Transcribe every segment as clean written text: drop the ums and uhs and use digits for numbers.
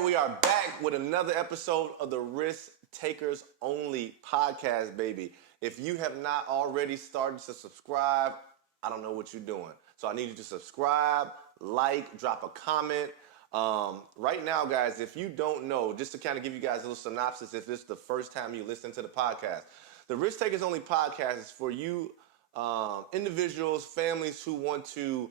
right, we are back with another episode of the Risk Takers Only podcast, baby. If you have not already started to subscribe, I don't know what you're doing. So I need you to subscribe, like, drop a comment. Right now, guys, if you don't know, just to kind of give you guys a little synopsis, if this is the first time you listen to the podcast, the Risk Takers Only podcast is for you individuals, families who want to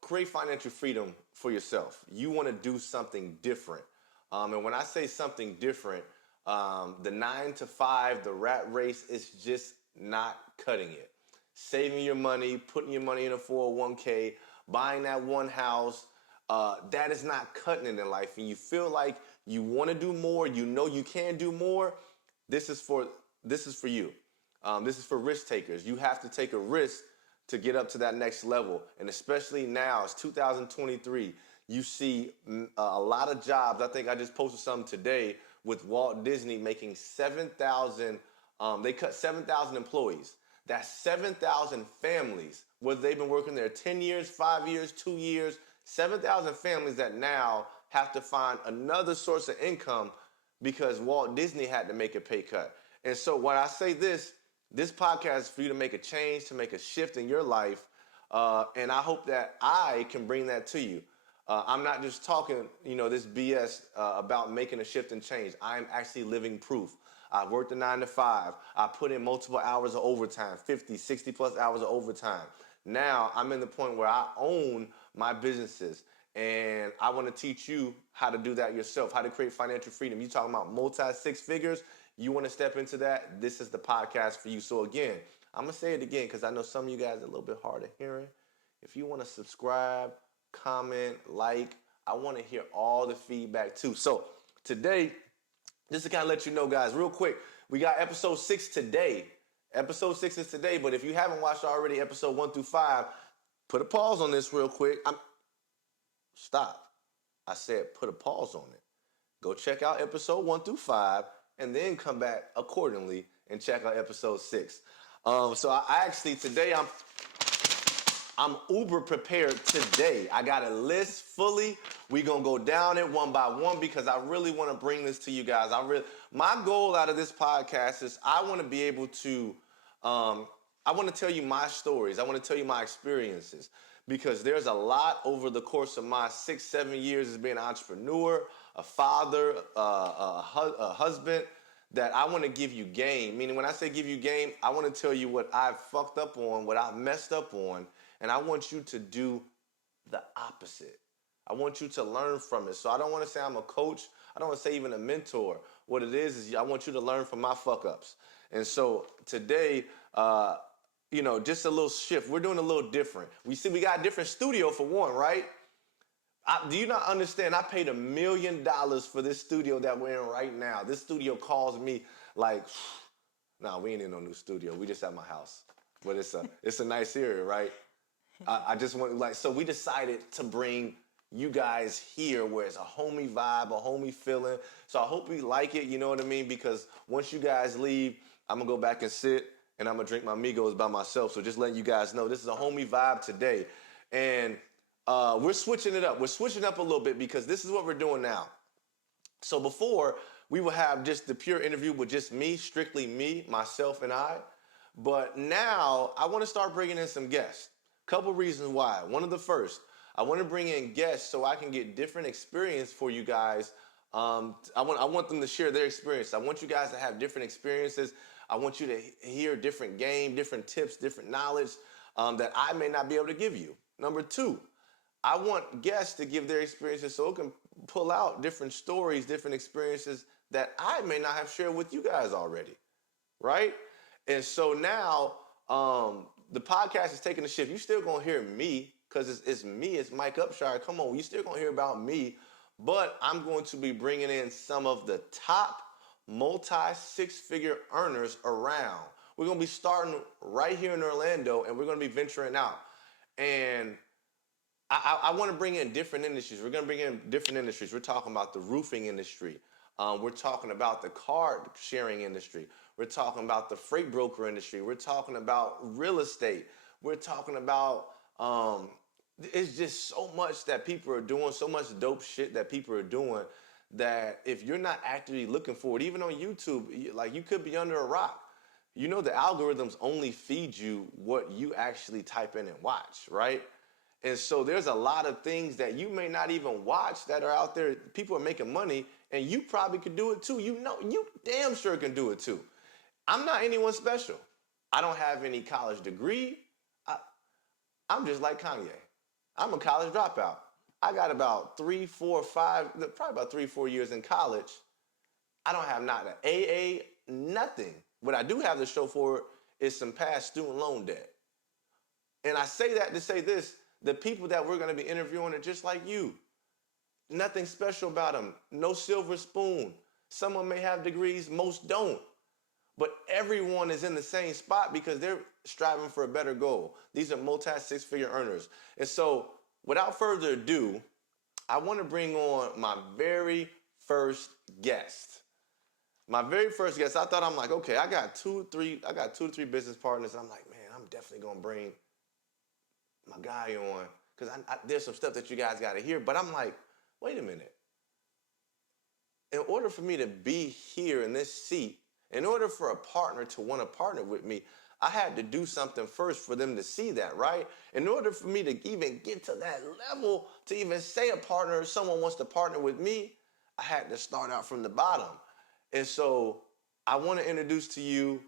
create financial freedom for yourself. You want to do something different. And when I say something different, the 9 to 5, the rat race is just not cutting it. Saving your money, putting your money in a 401k, buying that one house, that is not cutting it in life. And you feel like you want to do more, you know you can do more. This is for you. This is for risk takers. You have to take a risk to get up to that next level. And especially now, it's 2023, you see a lot of jobs. I think I just posted something today with Walt Disney making 7,000, they cut 7,000 employees. That's 7,000 families, whether they've been working there 10 years, 5 years, 2 years, 7,000 families that now have to find another source of income because Walt Disney had to make a pay cut. And so when I say this podcast is for you to make a change, to make a shift in your life, and I hope that I can bring that to you. I'm not just talking, this BS about making a shift and change. I'm actually living proof. I've worked a 9 to 5. I put in multiple hours of overtime, 50, 60 plus hours of overtime. Now I'm in the point where I own my businesses, and I want to teach you how to do that yourself, how to create financial freedom. You talking about multi-six figures? You want to step into that? This is the podcast for you. So again, I'm going to say it again because I know some of you guys are a little bit hard of hearing. If you want to subscribe, comment, like, I want to hear all the feedback too. So today, just to kind of let you know, guys, real quick, we got episode 6 today. Episode 6 is today, but if you haven't watched already episode 1 through 5, put a pause on this real quick. Stop. I said put a pause on it. Go check out episode 1 through 5 and then come back accordingly and check out episode 6. So I actually, today I'm uber prepared today. I got a list fully. We're going to go down it one by one because I really want to bring this to you guys. My goal out of this podcast is I want to be able to, I want to tell you my stories. I want to tell you my experiences because there's a lot over the course of my 6-7 years as being an entrepreneur, a father, a husband, that I want to give you game. Meaning when I say give you game, I want to tell you what I've fucked up on, what I've messed up on, and I want you to do the opposite. I want you to learn from it. So I don't want to say I'm a coach. I don't want to say even a mentor. What it is I want you to learn from my fuck ups. And so today, just a little shift. We're doing a little different. We got a different studio for one, right? Do you not understand? I paid $1 million for this studio that we're in right now. This studio calls me like, nah, we ain't in no new studio. We just at my house. But it's a nice area, right? I just want, so we decided to bring you guys here where it's a homey vibe, a homey feeling. So I hope you like it, you know what I mean? Because once you guys leave, I'm going to go back and sit and I'm going to drink my Migos by myself. So just letting you guys know, this is a homey vibe today. And we're switching it up. We're switching up a little bit because this is what we're doing now. So before, we will have just the pure interview with just me, strictly me, myself, and I. But now I want to start bringing in some guests. Couple reasons why. One of the first, I want to bring in guests so I can get different experience for you guys. I want them to share their experience. I want you guys to have different experiences. I want you to hear different game, different tips, different knowledge that I may not be able to give you. Number two, I want guests to give their experiences so it can pull out different stories, different experiences that I may not have shared with you guys already, right? And so now the podcast is taking a shift. You still gonna hear me because it's me, it's Mike Upshire. Come on, you still gonna hear about me, but I'm going to be bringing in some of the top multi-six-figure earners around. We're gonna be starting right here in Orlando, and we're gonna be venturing out. And I want to bring in different industries. We're going to bring in different industries. We're talking about the roofing industry. We're talking about the car sharing industry. We're talking about the freight broker industry. We're talking about real estate. We're talking about it's just so much that people are doing, so much dope shit that people are doing that if you're not actively looking for it, even on YouTube, like you could be under a rock. You know, the algorithms only feed you what you actually type in and watch, right? And so there's a lot of things that you may not even watch that are out there. People are making money, and you probably could do it too. You know, you damn sure can do it too. I'm not anyone special. I don't have any college degree. I, I'm just like Kanye. I'm a college dropout. I got about 3, 4, 5, probably about 3, 4 years in college. I don't have not an AA, nothing. What I do have to show for it is some past student loan debt. And I say that to say this, the people that we're going to be interviewing are just like you. Nothing special about them. No silver spoon. Some of them may have degrees, most don't. But everyone is in the same spot because they're striving for a better goal. These are multi-six-figure earners. And so, without further ado, I want to bring on my very first guest. My very first guest, I thought, I'm like, okay, I got two to three business partners. I'm like, man, I'm definitely going to bring my guy on because there's some stuff that you guys got to hear. But I'm like, wait a minute. In order for me to be here in this seat, in order for a partner to want to partner with me, I had to do something first for them to see that, right? In order for me to even get to that level, to even say a partner, someone wants to partner with me, I had to start out from the bottom. And so I want to introduce to you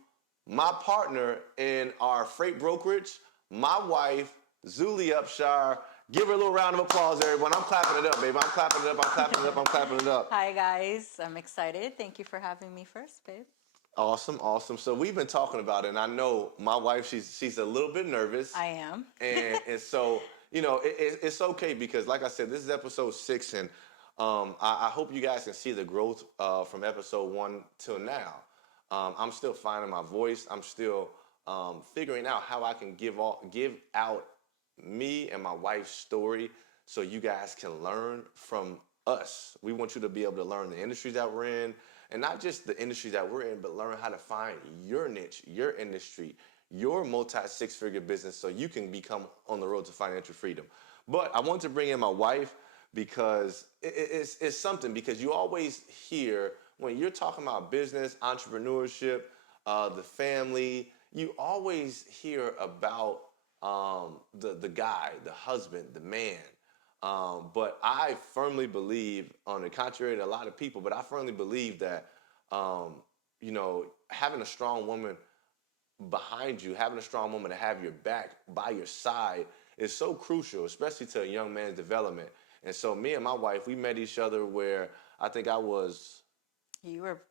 my partner in our freight brokerage, my wife, Zuly Upshire. Give her a little round of applause, everyone. I'm clapping it up, baby. I'm clapping it up. I'm clapping it up. I'm clapping it up. Hi, guys. I'm excited. Thank you for having me first, babe. Awesome, awesome. So we've been talking about it, and I know my wife, she's a little bit nervous. I am. And so, you know, it's okay because, like I said, this is episode 6, and I hope you guys can see the growth from episode 1 till now. I'm still finding my voice. I'm still figuring out how I can give out me and my wife's story so you guys can learn from us. We want you to be able to learn the industries that we're in, and not just the industry that we're in, but learn how to find your niche, your industry, your multi-six-figure business so you can become on the road to financial freedom. But I want to bring in my wife because it's something, because you always hear when you're talking about business, entrepreneurship, the family, you always hear about the guy, the husband, the man. But I firmly believe, on the contrary to a lot of people, but I firmly believe that, you know, having a strong woman behind you, having a strong woman to have your back by your side is so crucial, especially to a young man's development. And so me and my wife, we met each other where I think I was... You were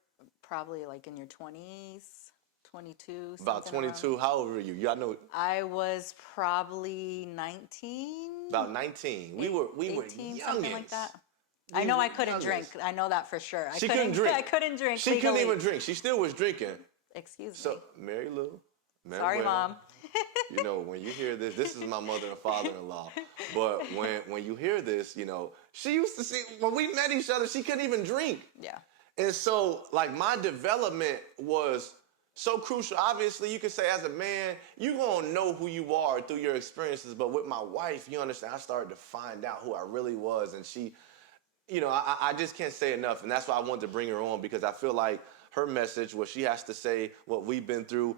probably like in your 20s, 22. About 22. How old were you? Y'all know. I was probably 19. About 19. We were 18, youngins. something like that. I know I couldn't drink. I know that for sure. She couldn't drink. I couldn't drink. She legally. couldn't even drink. She still was drinking. Excuse me. So, Mary Lou. Sorry, Mom. You know, when you hear this is my mother and father-in-law. But when you hear this, you know, she used to see, when we met each other, she couldn't even drink. Yeah. And so, like, my development was so crucial. Obviously, you could say as a man, you're going to know who you are through your experiences. But with my wife, you understand, I started to find out who I really was. And she, you know, I just can't say enough. And that's why I wanted to bring her on, because I feel like her message, what she has to say, what we've been through,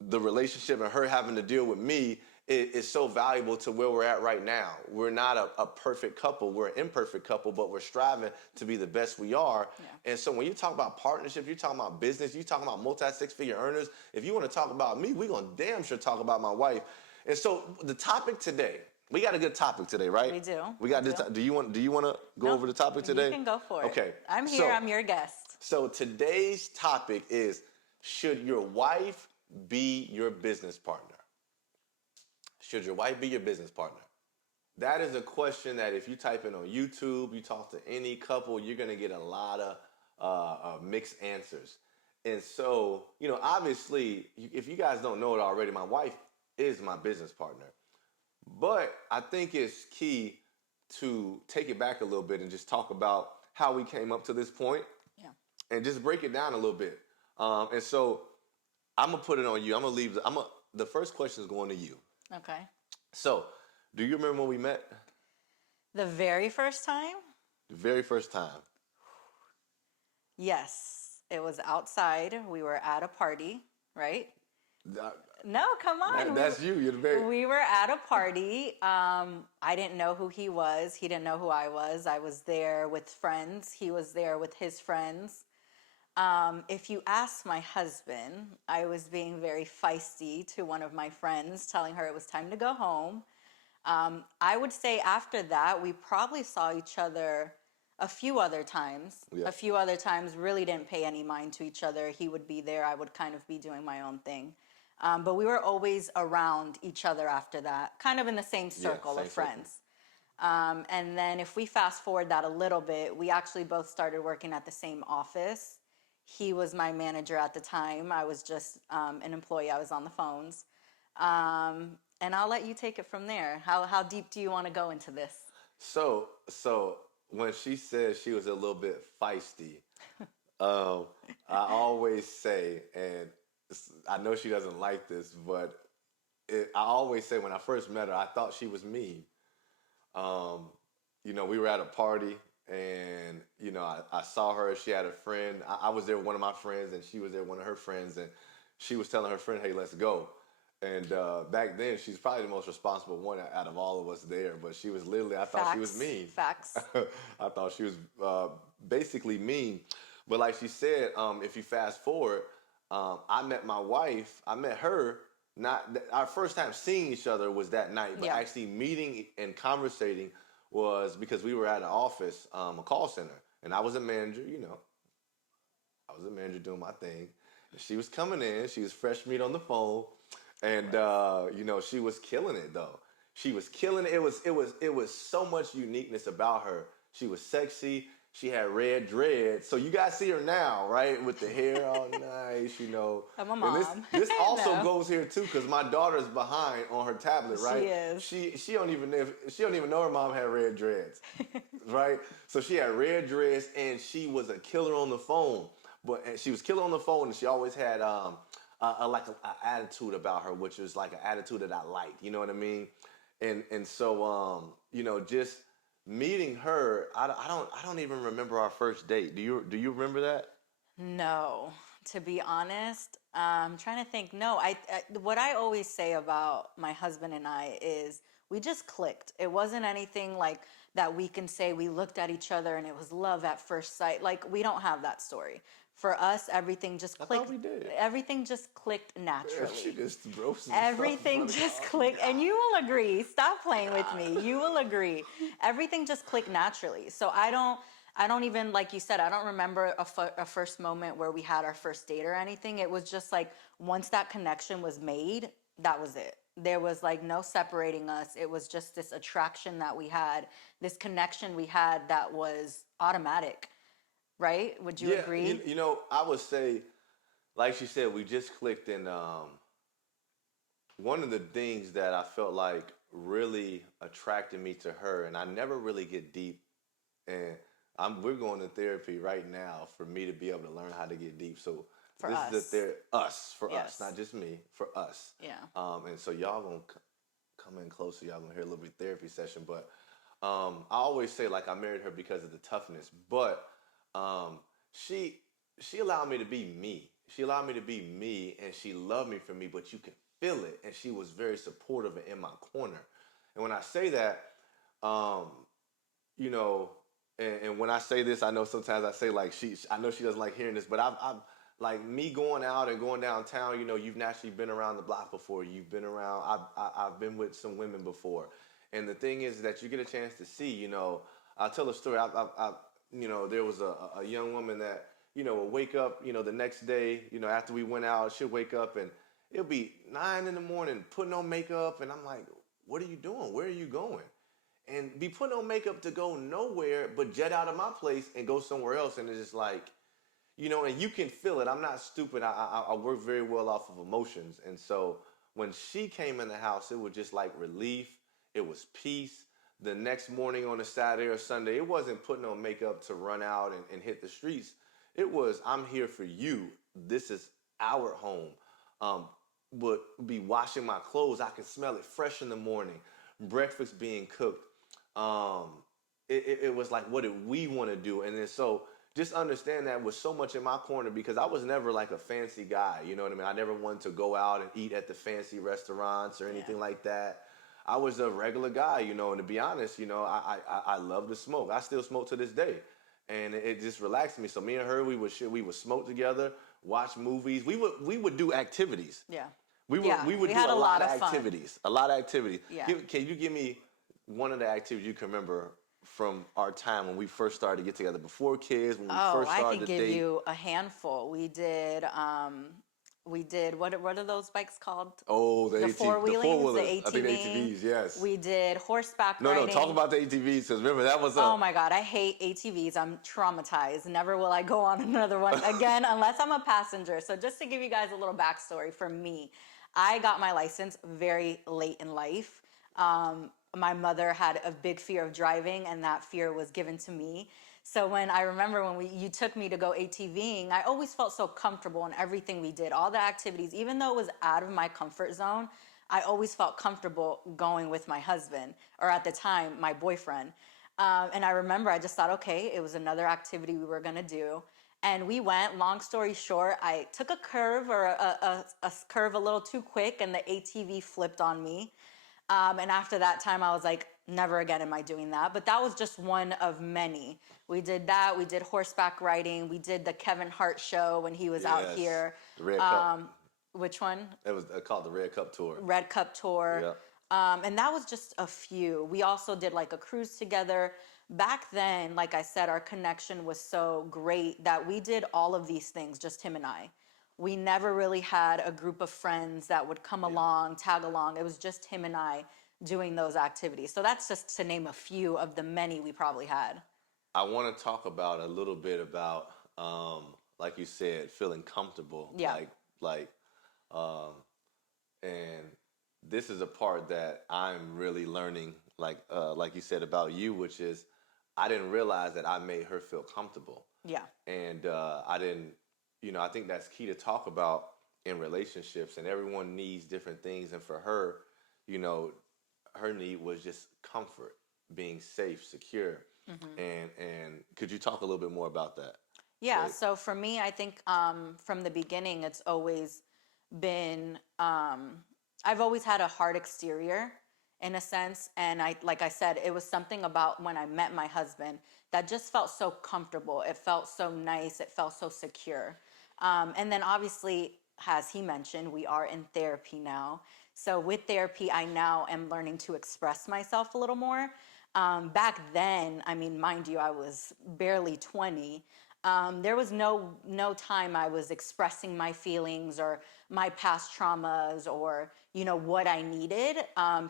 the relationship and her having to deal with me is so valuable to where we're at right now. We're not a perfect couple. We're an imperfect couple, but we're striving to be the best we are. Yeah. And so when you talk about partnerships, you're talking about business, you're talking about multi-six-figure earners. If you want to talk about me, we're going to damn sure talk about my wife. And so the topic today, we got a good topic today, right? We do. We got this. Do you want to go over the topic today? You can go for it. Okay. I'm here. I'm your guest. So today's topic is, should your wife be your business partner? Should your wife be your business partner? That is a question that if you type in on YouTube, you talk to any couple, you're going to get a lot of mixed answers. And so, you know, obviously, if you guys don't know it already, my wife is my business partner. But I think it's key to take it back a little bit and just talk about how we came up to this point. Yeah. And just break it down a little bit. And so I'm going to put it on you. I'm going to leave. The first question is going to you. Okay. So Do you remember when we met? The very first time? The very first time. Yes. It was outside. We were at a party, right? Uh, No, come on. that's you. You're the very. We were at a party. I didn't know who he was. He didn't know who I was. I was there with friends. He was there with his friends. If you ask my husband, I was being very feisty to one of my friends, telling her it was time to go home. I would say after that, we probably saw each other a few other times. Yeah. A few other times, really didn't pay any mind to each other. He would be there. I would kind of be doing my own thing. But we were always around each other after that, kind of in the same circle same of friends. And then if we fast forward that a little bit, we actually both started working at the same office. He was my manager at the time. I was just an employee. I was on the phones. And I'll let you take it from there. How deep do you want to go into this? So when she said she was a little bit feisty, I always say, and I know she doesn't like this, but I always say when I first met her, I thought she was mean. We were at a party, and I saw her. She had a friend. I was there with one of my friends, and she was there with one of her friends, and she was telling her friend, "Hey, let's go." And back then, she's probably the most responsible one out of all of us there. But she was literally, I thought she was mean. Facts. I thought she was basically mean. But like she said, if you fast forward, I met my wife. I met her. Not our first time seeing each other was that night, but Yeah. actually meeting and conversating was because we were at an office, a call center, and I was a manager. I was a manager doing my thing. And she was coming in. She was fresh meat on the phone, and she was killing it though. She was killing it. It was so much uniqueness about her. She was sexy. She had red dreads. So you guys see her now, right? With the hair all nice, I'm a And mom. this also No. goes here too, because my daughter's behind on her tablet, right? She is. She don't even know her mom had red dreads, right? So she had red dreads, and she was a killer on the phone. And she was killer on the phone, and she always had like an attitude about her, which is like an attitude that I liked. You know what I mean? And so just meeting her, I don't even remember our first date. Do you remember that? No, to be honest, I'm trying to think. No, what I always say about my husband and I is we just clicked. It wasn't anything like that we can say we looked at each other and it was love at first sight. Like we don't have that story. For us, everything just I clicked. thought we did. Everything just clicked naturally. She just roasted Everything just clicked, and you will agree. Stop playing with me. You will agree. Everything just clicked naturally. So I don't even, like you said, I don't remember a first moment where we had our first date or anything. It was just like once that connection was made, that was it. There was like no separating us. It was just this attraction that we had, this connection we had that was automatic. Right? Would you agree? I would say, like she said, we just clicked, and one of the things that I felt like really attracted me to her, and I never really get deep, and we're going to therapy right now for me to be able to learn how to get deep. So For this us. is for Yes. us, not just me, for us. Yeah. And so y'all gonna come in closer. Y'all gonna hear a little bit of therapy session, but I always say like I married her because of the toughness, but she allowed me to be me. She allowed me to be me, and she loved me for me. But you can feel it, and she was very supportive and in my corner. And when I say that, um, and when I say this, I know sometimes I say like I know she doesn't like hearing this, but I've like me going out and going downtown. You've naturally been around the block before. You've been around. I've been with some women before, and the thing is that you get a chance to see. I'll tell a story. There was a young woman that would wake up. The next day. After we went out, she'll wake up and it'll be 9 in the morning, putting on makeup, and I'm like, "What are you doing? Where are you going?" And be putting on makeup to go nowhere, but jet out of my place and go somewhere else, and it's just like, and you can feel it. I'm not stupid. I work very well off of emotions, and so when she came in the house, it was just like relief. It was peace. The next morning on a Saturday or Sunday, it wasn't putting on makeup to run out and hit the streets. It was, I'm here for you. This is our home. Would be washing my clothes. I can smell it fresh in the morning. breakfast being cooked, it was like, what did we want to do? And then so just understand that was so much in my corner because I was never like a fancy guy. You know what I mean? I never wanted to go out and eat at the fancy restaurants or anything like that. I was a regular guy, you know, and to be honest, you know, I love to smoke. I still smoke to this day. And it just relaxed me. So me and her, we would smoke together, watch movies. We would do activities. Yeah. We would do had a lot of fun. activities. A lot of activities. Yeah. Can you give me one of the activities you can remember from our time when we first started to get together before kids, when we first started to date? I can give you a handful. We did what are those bikes called? Oh, the four-wheelings, the ATV. I think the ATVs, yes. We did horseback riding. No, talk about the ATVs because remember that was Oh my God, I hate ATVs. I'm traumatized. Never will I go on another one again unless I'm a passenger. So just to give you guys a little backstory for me, I got my license very late in life. My mother had a big fear of driving, and that fear was given to me. So when I remember when you took me to go ATVing, I always felt so comfortable in everything we did, all the activities, even though it was out of my comfort zone, I always felt comfortable going with my husband, or at the time, my boyfriend. And I remember I just thought, okay, it was another activity we were gonna do. And we went, long story short, I took a curve or a curve a little too quick and the ATV flipped on me. And after that time, I was like, never again am I doing that. But that was just one of many. We did that. We did horseback riding. We did the Kevin Hart show when he was out here. The Red Cup. Which one? It was called the Red Cup Tour. Red Cup Tour. Yeah. And that was just a few. We also did like a cruise together. Back then, like I said, our connection was so great that we did all of these things, just him and I. We never really had a group of friends that would come along, tag along. It was just him and I doing those activities. So that's just to name a few of the many we probably had. I want to talk about a little bit about, like you said, feeling comfortable. Yeah. And this is a part that I'm really learning, like you said about you, which is I didn't realize that I made her feel comfortable. Yeah. And I didn't, you know, I think that's key to talk about in relationships, and everyone needs different things. And for her, you know, her need was just comfort, being safe, secure. And could you talk a little bit more about that? Yeah. Right. So for me, I think from the beginning, it's always been, I've always had a hard exterior in a sense. And like I said, it was something about when I met my husband that just felt so comfortable. It felt so nice. It felt so secure. And then obviously, as he mentioned, we are in therapy now. So with therapy, I now am learning to express myself a little more. Back then, I mean, mind you, I was barely 20. There was no time I was expressing my feelings or my past traumas or, you know, what I needed.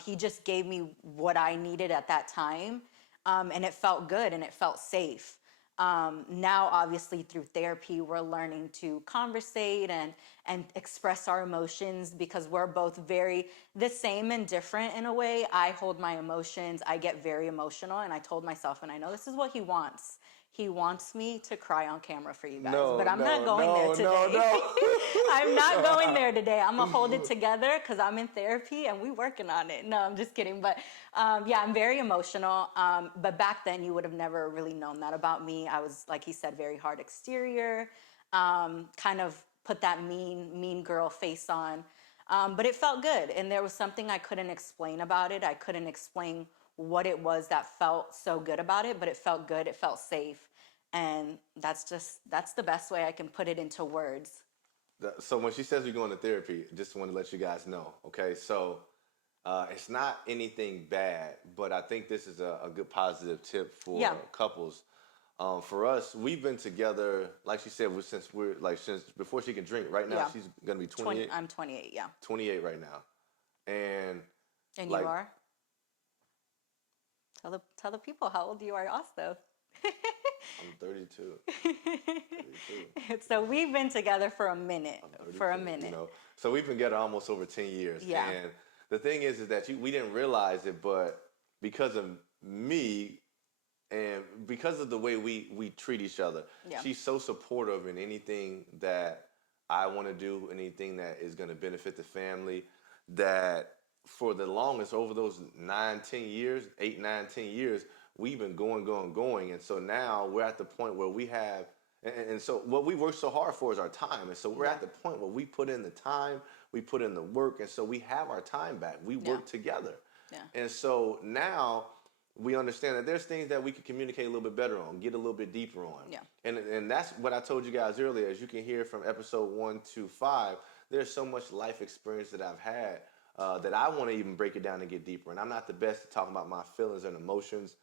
He just gave me what I needed at that time. And it felt good and it felt safe. Now, obviously, through therapy, we're learning to conversate and express our emotions because we're both very the same and different in a way. I hold my emotions. I get very emotional. And I told myself, and I know this is what he wants. He wants me to cry on camera for you guys, but I'm not going there today. I'm not going there today. I'm gonna hold it together because I'm in therapy and we working on it. No, I'm just kidding. But yeah, I'm very emotional. But back then you would have never really known that about me. I was, like he said, very hard exterior, kind of put that mean girl face on. But it felt good. And there was something I couldn't explain about it. I couldn't explain what it was that felt so good about it, but it felt good. It felt safe. And that's the best way I can put it into words. So when she says we're going to therapy, just want to let you guys know, okay? So it's not anything bad, but I think this is a good positive tip for couples. For us, we've been together, like she said, since before she can drink. Right now, she's gonna be 28. I'm 28. Yeah. 28 right now, and you are. Tell the people how old you are, also. I'm 32. 32. So we've been together for a minute. You know, so we've been together almost over 10 years. Yeah. And the thing is that we didn't realize it, but because of me and because of the way we treat each other, she's so supportive in anything that I want to do, anything that is going to benefit the family, that for the longest, over those 9, 10 years, 8, 9, 10 years, we've been going. And so now we're at the point where we have, and so what we work so hard for is our time. And so we're at the point where we put in the time, we put in the work, and so we have our time back. We work together. Yeah. And so now we understand that there's things that we can communicate a little bit better on, get a little bit deeper on. Yeah. And that's what I told you guys earlier. As you can hear from episode 1 to 5, there's so much life experience that I've had that I want to even break it down and get deeper. And I'm not the best at talking about my feelings and emotions.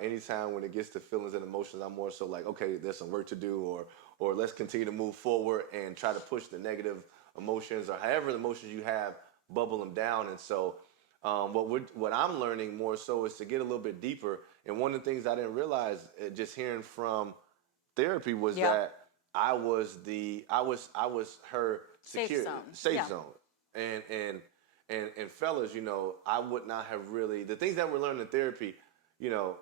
Anytime when it gets to feelings and emotions, I'm more so like, okay, there's some work to do, or let's continue to move forward and try to push the negative emotions, or however the emotions you have, bubble them down. And so what I'm learning more so is to get a little bit deeper. And one of the things I didn't realize just hearing from therapy was that I was her Safe secure zone. zone. And fellas, you know, I would not have really, the things that we're learning in therapy, you know,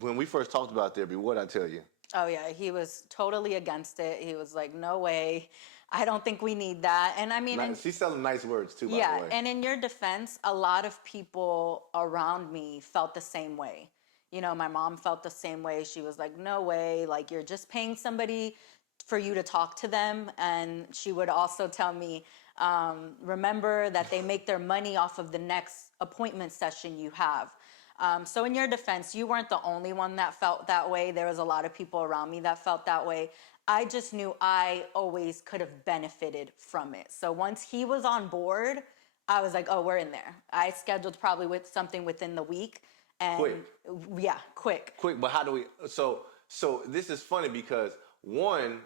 when we first talked about therapy, what I tell you? Oh yeah, he was totally against it. He was like, "No way, I don't think we need that." And I mean, She's selling nice words too, by the way. and in your defense, a lot of people around me felt the same way. You know, my mom felt the same way. She was like, "No way, like you're just paying somebody for you to talk to them." And she would also tell me, remember that they make their money off of the next appointment session you have. So in your defense, you weren't the only one that felt that way. There was a lot of people around me that felt that way. I just knew I always could have benefited from it. So once he was on board, I was like, oh, we're in there. I scheduled probably with something within the week. And Quick. Yeah, quick. Quick, but how do we, so this is funny because one,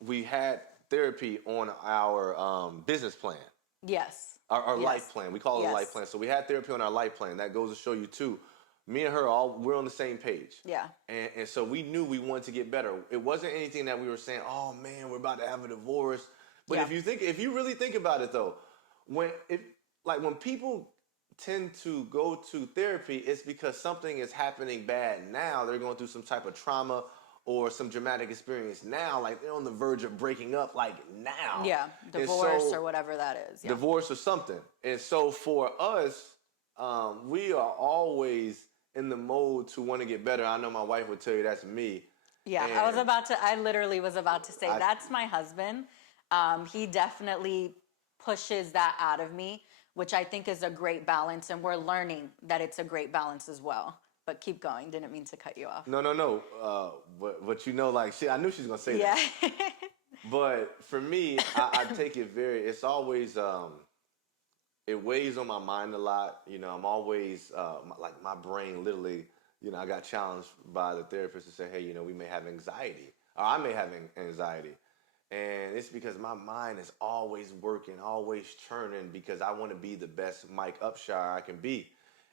we had therapy on our business plan. Yes. Our life plan. We call it a life plan. So we had therapy on our life plan. That goes to show you too. Me and her, we're on the same page. Yeah. And so we knew we wanted to get better. It wasn't anything that we were saying, oh man, we're about to have a divorce. But if you really think about it though, when people tend to go to therapy, it's because something is happening bad now. They're going through some type of trauma or some dramatic experience now, like they're on the verge of breaking up, like now. Yeah, divorce or whatever that is. Yeah. Divorce or something. And so for us, we are always in the mode to want to get better. I know my wife would tell you that's me. Yeah, I literally was about to say, that's my husband. He definitely pushes that out of me, which I think is a great balance. And we're learning that it's a great balance as well. But keep going. Didn't mean to cut you off. No. But you know, like, I knew she was going to say that. But for me, I take it it's always, it weighs on my mind a lot. You know, I'm always, like my brain literally, you know, I got challenged by the therapist to say, hey, you know, we may have anxiety, or I may have anxiety. And it's because my mind is always working, always churning, because I want to be the best Mike Upshire I can be.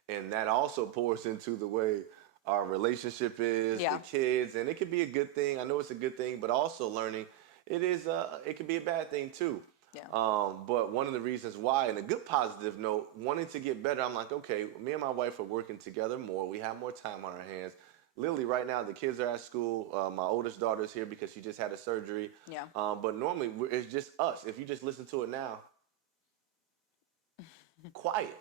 And that also pours into the way our relationship is, the kids, and it could be a good thing. I know it's a good thing, but also learning it can be a bad thing too. Yeah. But one of the reasons why, and a good positive note, wanting to get better, I'm like, okay, me and my wife are working together more. We have more time on our hands. Literally right now, the kids are at school. My oldest daughter's here because she just had a surgery. Yeah. But normally it's just us. If you just listen to it now, quiet.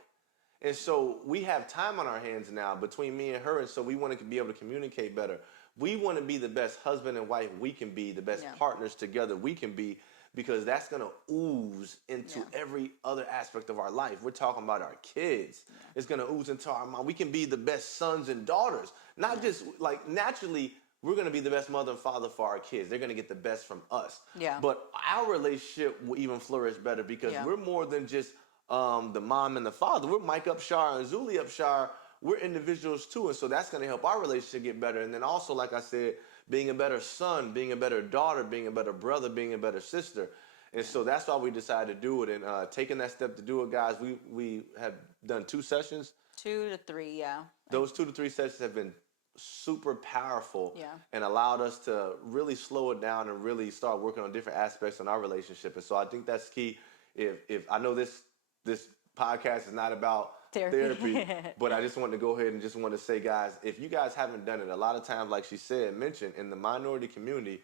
And so we have time on our hands now between me and her, and so we want to be able to communicate better. We want to be the best husband and wife we can be, the best partners together we can be, because that's going to ooze into every other aspect of our life. We're talking about our kids. It's going to ooze into our mind. We can be the best sons and daughters. Not just, like, naturally, we're going to be the best mother and father for our kids. They're going to get the best from us. Yeah. But our relationship will even flourish better because we're more than just the mom and the father. We're Mike Upshire and Zuly Upshire. We're individuals too, and so that's going to help our relationship get better. And then also, like I said, being a better son, being a better daughter, being a better brother, being a better sister. And so that's why we decided to do it. And taking that step to do it, guys, we have done 2 sessions. 2 to 3, yeah. Those 2 to 3 sessions have been super powerful and allowed us to really slow it down and really start working on different aspects in our relationship. And so I think that's key. If I know this podcast is not about therapy, but I just wanted to go ahead and just want to say, guys, if you guys haven't done it, a lot of times, like she said, mentioned, in the minority community,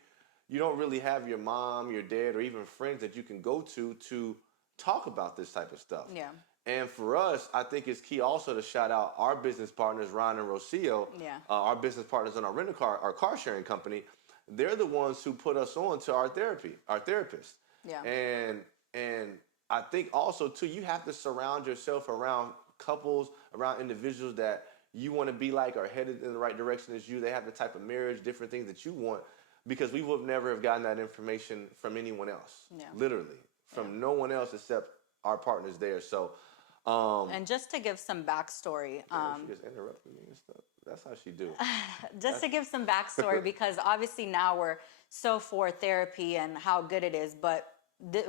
you don't really have your mom, your dad, or even friends that you can go to talk about this type of stuff. Yeah. And for us, I think it's key also to shout out our business partners, Ron and Rocio, Yeah. our business partners on our car sharing company. They're the ones who put us on to our therapist. Yeah. And I think also too, you have to surround yourself around couples, around individuals that you want to be like are headed in the right direction as you. They have the type of marriage, different things that you want, because we would never have gotten that information from anyone else. Yeah. Literally, from no one else except our partners there. So, and just to give some backstory, she just interrupted me and stuff. That's how she do. just to give some backstory, because obviously now we're so for therapy and how good it is, but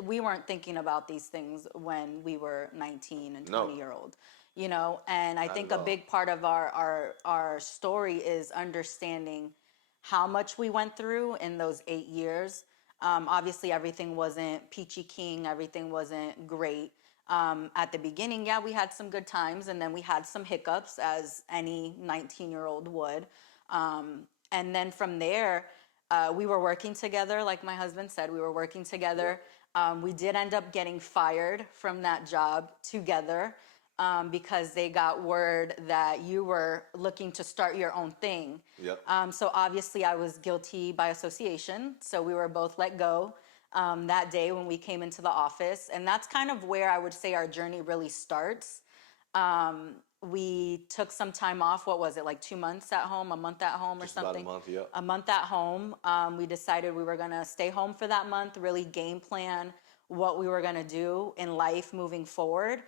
we weren't thinking about these things when we were 19 and 20-year-old, you know. And I think a big part of our story is understanding how much we went through in those 8 years. Obviously, everything wasn't peachy keen. Everything wasn't great. At the beginning, yeah, we had some good times, and then we had some hiccups, as any 19-year-old would. And then from there, we were working together. Like my husband said, we were working together. We did end up getting fired from that job together because they got word that you were looking to start your own thing. Yep. So obviously I was guilty by association. So we were both let go that day when we came into the office. And that's kind of where I would say our journey really starts. We took some time off. What was it, like 2 months at home, a month at home, or something? About a month, yeah. A month at home. We decided we were going to stay home for that month, really game plan what we were going to do in life moving forward,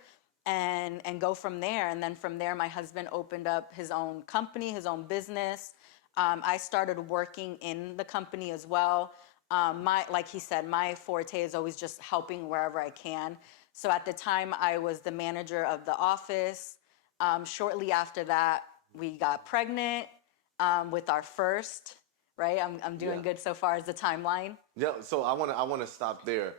and go from there. And then from there, my husband opened up his own company, his own business. I started working in the company as well. Like he said, my forte is always just helping wherever I can. So at the time, I was the manager of the office. Shortly after that, we got pregnant with our first, right? I'm doing good so far as the timeline. Yeah, so I want to stop there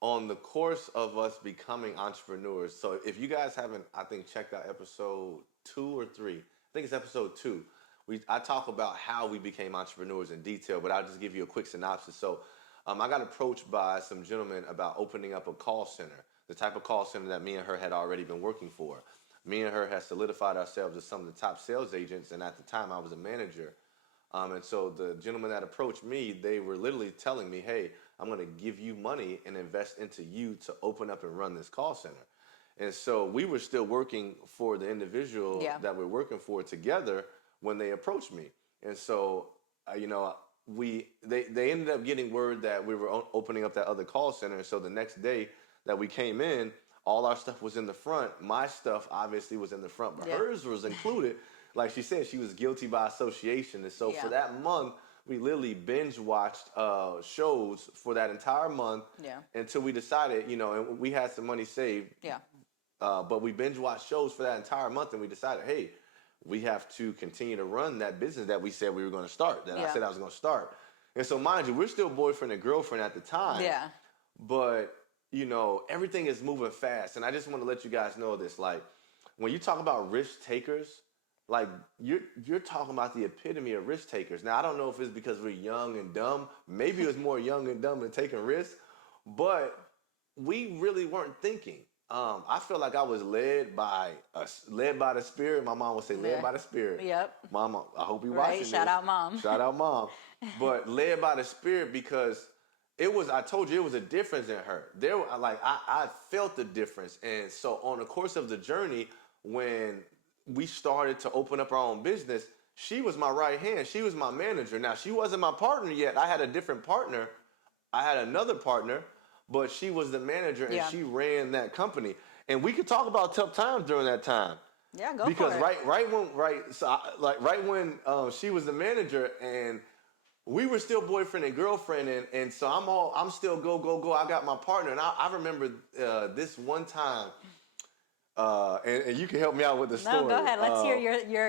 on the course of us becoming entrepreneurs. So if you guys haven't, I think, checked out episode 2 or 3, I think it's episode 2. I talk about how we became entrepreneurs in detail, but I'll just give you a quick synopsis. So I got approached by some gentlemen about opening up a call center, the type of call center that me and her had already been working for. Me and her had solidified ourselves as some of the top sales agents, and at the time I was a manager. And so the gentleman that approached me, they were literally telling me, hey, I'm going to give you money and invest into you to open up and run this call center. And so we were still working for the individual that we're working for together when they approached me. And so, they ended up getting word that we were opening up that other call center. And so the next day that we came in, all our stuff was in the front. My stuff obviously was in the front, but hers was included. Like she said, she was guilty by association. And so for that month, we literally binge watched shows for that entire month until we decided, and we had some money saved. But we binge watched shows for that entire month, and we decided, hey, we have to continue to run that business that we said we were going to start, that I said I was going to start. And so mind you, we're still boyfriend and girlfriend at the time. But everything is moving fast. And I just want to let you guys know this. Like, when you talk about risk takers, like you're talking about the epitome of risk takers. Now, I don't know if it's because we're young and dumb. Maybe it was more young and dumb and taking risks. But we really weren't thinking. I feel like I was led by the Spirit. My mom would say, led by the Spirit. Yep. Mama, I hope you're watching this. Shout out, Mom. Shout out, Mom. But led by the Spirit, because I told you, it was a difference in her. I felt the difference. And so on the course of the journey, when we started to open up our own business, she was my right hand. She was my manager. Now, she wasn't my partner yet. I had a different partner. I had another partner, but she was the manager, and she ran that company. And we could talk about tough times during that time. Yeah, go because for it. right when she was the manager, and we were still boyfriend and girlfriend, and so I'm still go. I got my partner, and I remember this one time, and you can help me out with the story. No, go ahead. Let's hear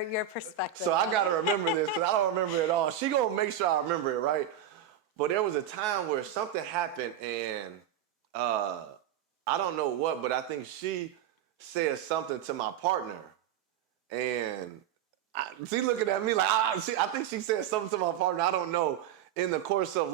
your perspective. So I gotta remember this, because I don't remember it all. She gonna make sure I remember it, right? But there was a time where something happened, and I don't know what, but I think she said something to my partner, and she looking at me like, I think she said something to my partner. I don't know. In the course of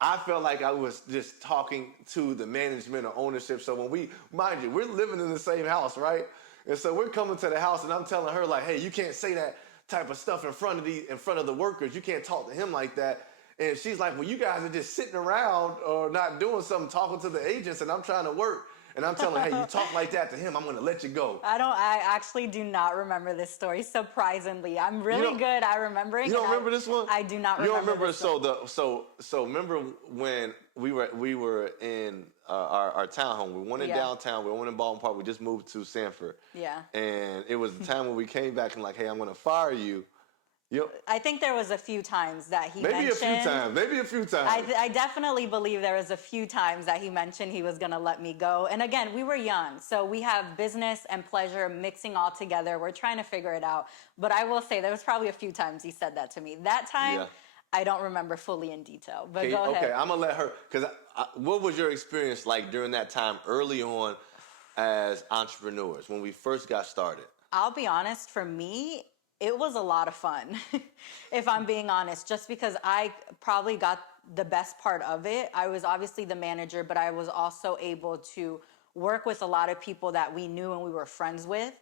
I felt like I was just talking to the management or ownership. So when mind you, we're living in the same house, right? And so we're coming to the house, and I'm telling her like, hey, you can't say that type of stuff in front of the workers. You can't talk to him like that. And she's like, well, you guys are just sitting around or not doing something, talking to the agents, and I'm trying to work. And I'm telling her, hey, you talk like that to him, I'm going to let you go. I actually do not remember this story, surprisingly. I'm really good at remembering. You don't remember this one? I do not remember. You don't remember? This one. So remember when we were in our townhome? We went in downtown. We went in Baldwin Park. We just moved to Sanford. Yeah. And it was the time when we came back and like, hey, I'm going to fire you. I think there was a few times that he mentioned. Maybe a few times. I definitely believe there was a few times that he mentioned he was going to let me go. And again, we were young, so we have business and pleasure mixing all together. We're trying to figure it out. But I will say there was probably a few times he said that to me. That time, I don't remember fully in detail. But go ahead. Okay, I'm going to let her, because what was your experience like during that time early on as entrepreneurs when we first got started? I'll be honest, for me, it was a lot of fun, if I'm being honest, just because I probably got the best part of it. I was obviously the manager, but I was also able to work with a lot of people that we knew and we were friends with.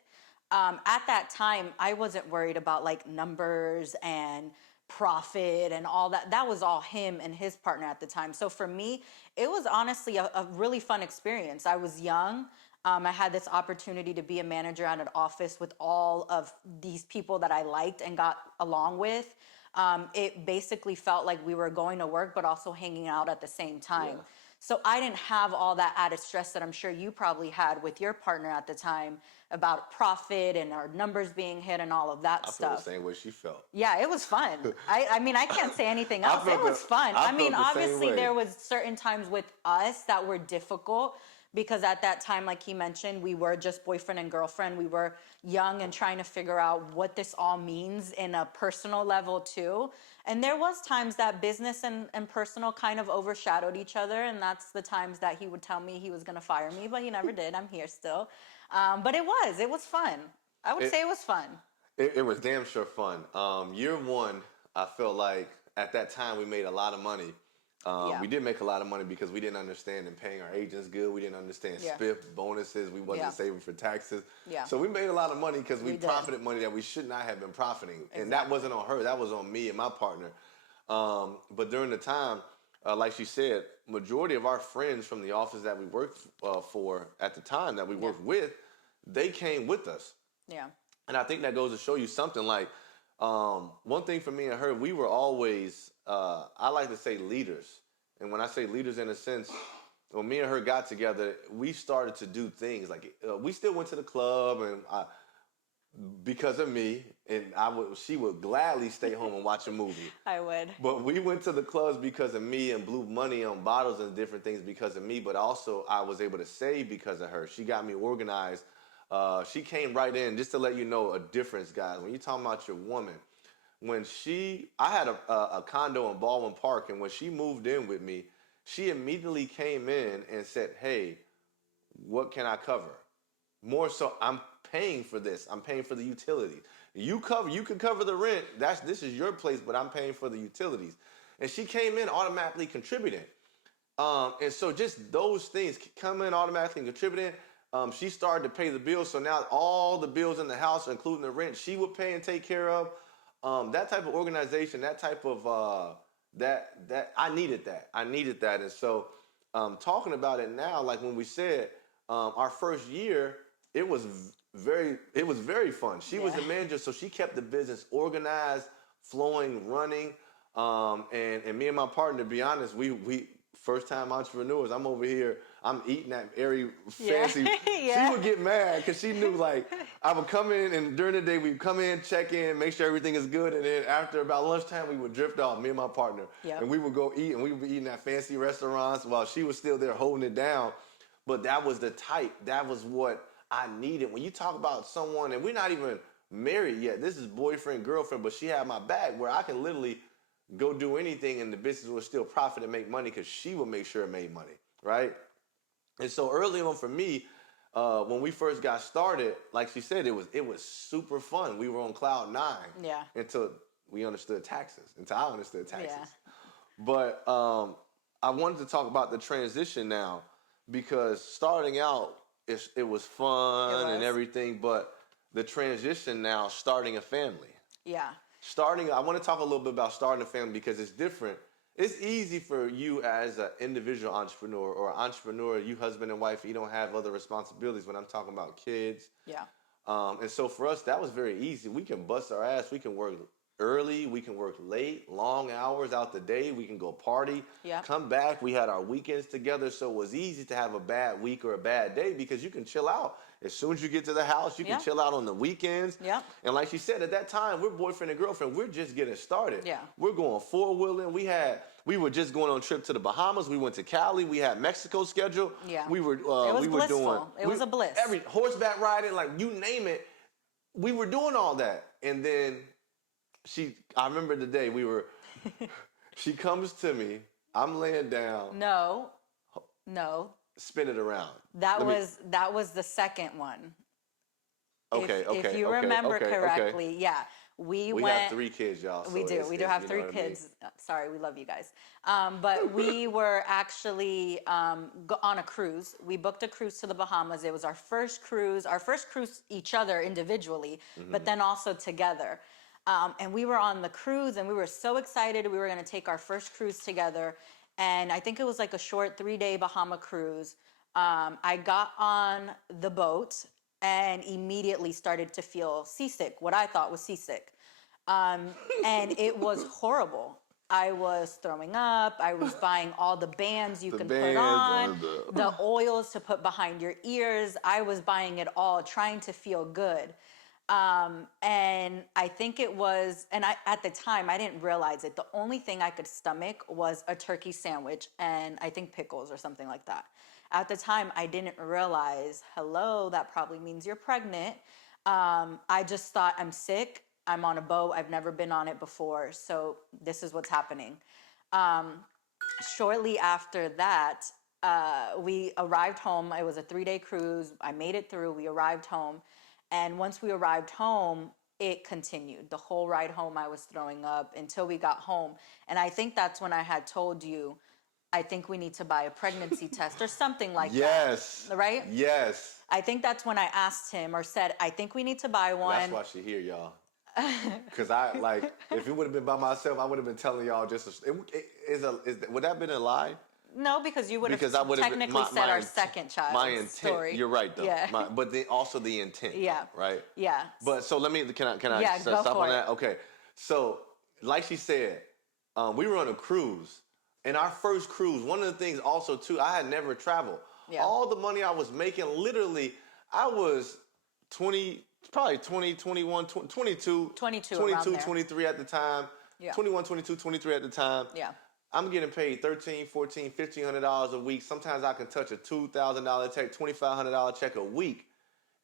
At that time, I wasn't worried about like numbers and profit and all that. That was all him and his partner at the time. So for me, it was honestly a really fun experience. I was young. I had this opportunity to be a manager at an office with all of these people that I liked and got along with. It basically felt like we were going to work, but also hanging out at the same time. Yeah. So I didn't have all that added stress that I'm sure you probably had with your partner at the time about profit and our numbers being hit and all of that stuff. I feel the same way she felt. Yeah, it was fun. I mean, I can't say anything else. It was fun. I mean, obviously there was certain times with us that were difficult, because at that time, like he mentioned, we were just boyfriend and girlfriend. We were young and trying to figure out what this all means in a personal level too. And there was times that business and personal kind of overshadowed each other. And that's the times that he would tell me he was going to fire me, but he never did. I'm here still. But it was fun. I would say it was fun. It was damn sure fun. Year one, I felt like at that time we made a lot of money. We did make a lot of money because we didn't understand and paying our agents good. We didn't understand spiff, bonuses. We wasn't saving for taxes. Yeah. So we made a lot of money because we profited money that we should not have been profiting. Exactly. And that wasn't on her. That was on me and my partner. But during the time, like she said, majority of our friends from the office that we worked for at the time, that we worked with, they came with us. Yeah. And I think that goes to show you something like, one thing for me and her, we were always, I like to say leaders. And when I say leaders in a sense, when me and her got together, we started to do things like, we still went to the club and because of me, and she would gladly stay home and watch a movie. I would. But we went to the clubs because of me and blew money on bottles and different things because of me, but also I was able to save because of her. She got me organized. She came right in, just to let you know a difference, guys. When you're talking about your woman, I had a condo in Baldwin Park, and when she moved in with me, she immediately came in and said, hey, what can I cover? More so, I'm paying for this. I'm paying for the utilities. You can cover the rent. This is your place, but I'm paying for the utilities. And she came in automatically contributing. And so just those things come in automatically contributing. She started to pay the bills, so now all the bills in the house, including the rent, she would pay and take care of. That type of organization, that type of that I needed that. And so talking about it now, like when we said our first year, it was very fun. She was the manager, so she kept the business organized, flowing, running. And me and my partner, to be honest, we first time entrepreneurs. I'm over here. I'm eating that very fancy. She would get mad because she knew, like, I would come in, and during the day we'd come in, check in, make sure everything is good, and then after about lunchtime we would drift off, me and my partner, and we would go eat, and we would be eating at fancy restaurants while she was still there holding it down. But that was the type. That was what I needed. When you talk about someone, and we're not even married yet. This is boyfriend, girlfriend, but she had my back where I can literally go do anything and the business will still profit and make money because she will make sure it made money, right? And so early on for me, when we first got started, like she said, it was super fun. We were on cloud 9 until we understood taxes, until I understood taxes. Yeah. But I wanted to talk about the transition now because starting out, it was fun and everything, but the transition now, starting a family. Yeah. I want to talk a little bit about starting a family because it's different. It's easy for you as an individual entrepreneur or entrepreneur, you husband and wife, you don't have other responsibilities when I'm talking about kids. Yeah. And so for us, that was very easy. We can bust our ass. We can work early. We can work late, long hours out the day. We can go party, come back. We had our weekends together. So it was easy to have a bad week or a bad day because you can chill out. As soon as you get to the house, you can chill out on the weekends. Yeah. And like she said, at that time, we're boyfriend and girlfriend. We're just getting started. Yeah. We're going four-wheeling. We were just going on a trip to the Bahamas. We went to Cali. We had Mexico scheduled. Yeah. We were it was we blissful. were doing it was a bliss. Every horseback riding, like you name it, we were doing all that. And then I remember the day she comes to me. I'm laying down. No. Spin it around. That was the second one. Okay, if you remember correctly, yeah. We have 3 kids, y'all. So we do have 3 kids. I mean? Sorry, we love you guys. But we were actually on a cruise. We booked a cruise to the Bahamas. It was our first cruise each other individually, but then also together. And we were on the cruise and we were so excited. We were going to take our first cruise together. And I think it was like a short 3-day Bahama cruise. I got on the boat and immediately started to feel seasick, what I thought was seasick. And it was horrible. I was throwing up. I was buying all the bands you can put on, the oils to put behind your ears. I was buying it all, trying to feel good. And I think it was, at the time, I didn't realize it. The only thing I could stomach was a turkey sandwich and I think pickles or something like that. At the time, I didn't realize, that probably means you're pregnant. I just thought I'm sick. I'm on a boat. I've never been on it before. So this is what's happening. Shortly after that, we arrived home. It was a 3-day cruise. I made it through. We arrived home. And once we arrived home, it continued. The whole ride home, I was throwing up until we got home. And I think that's when I had told you, I think we need to buy a pregnancy test or something like that. Yes. Right? Yes. I think that's when I asked him or said, I think we need to buy one. That's why she here, y'all. Because if it would have been by myself, I would have been telling y'all would that have been a lie? No, because you would have technically said our second child. My intent. Story. You're right, though. Yeah. But also the intent. Yeah. Right. Yeah. But so can I yeah, stop on that? It. Okay. So like she said, we were on a cruise, and our first cruise. One of the things also too, I had never traveled. Yeah. All the money I was making, literally, I was 20, probably 20, 21, 22, 23 at the time. Yeah. 21, 22, 23 at the time. Yeah. I'm getting paid $1,300, $1,400, $1,500 a week. Sometimes I can touch a $2,000 check, $2,500 check a week.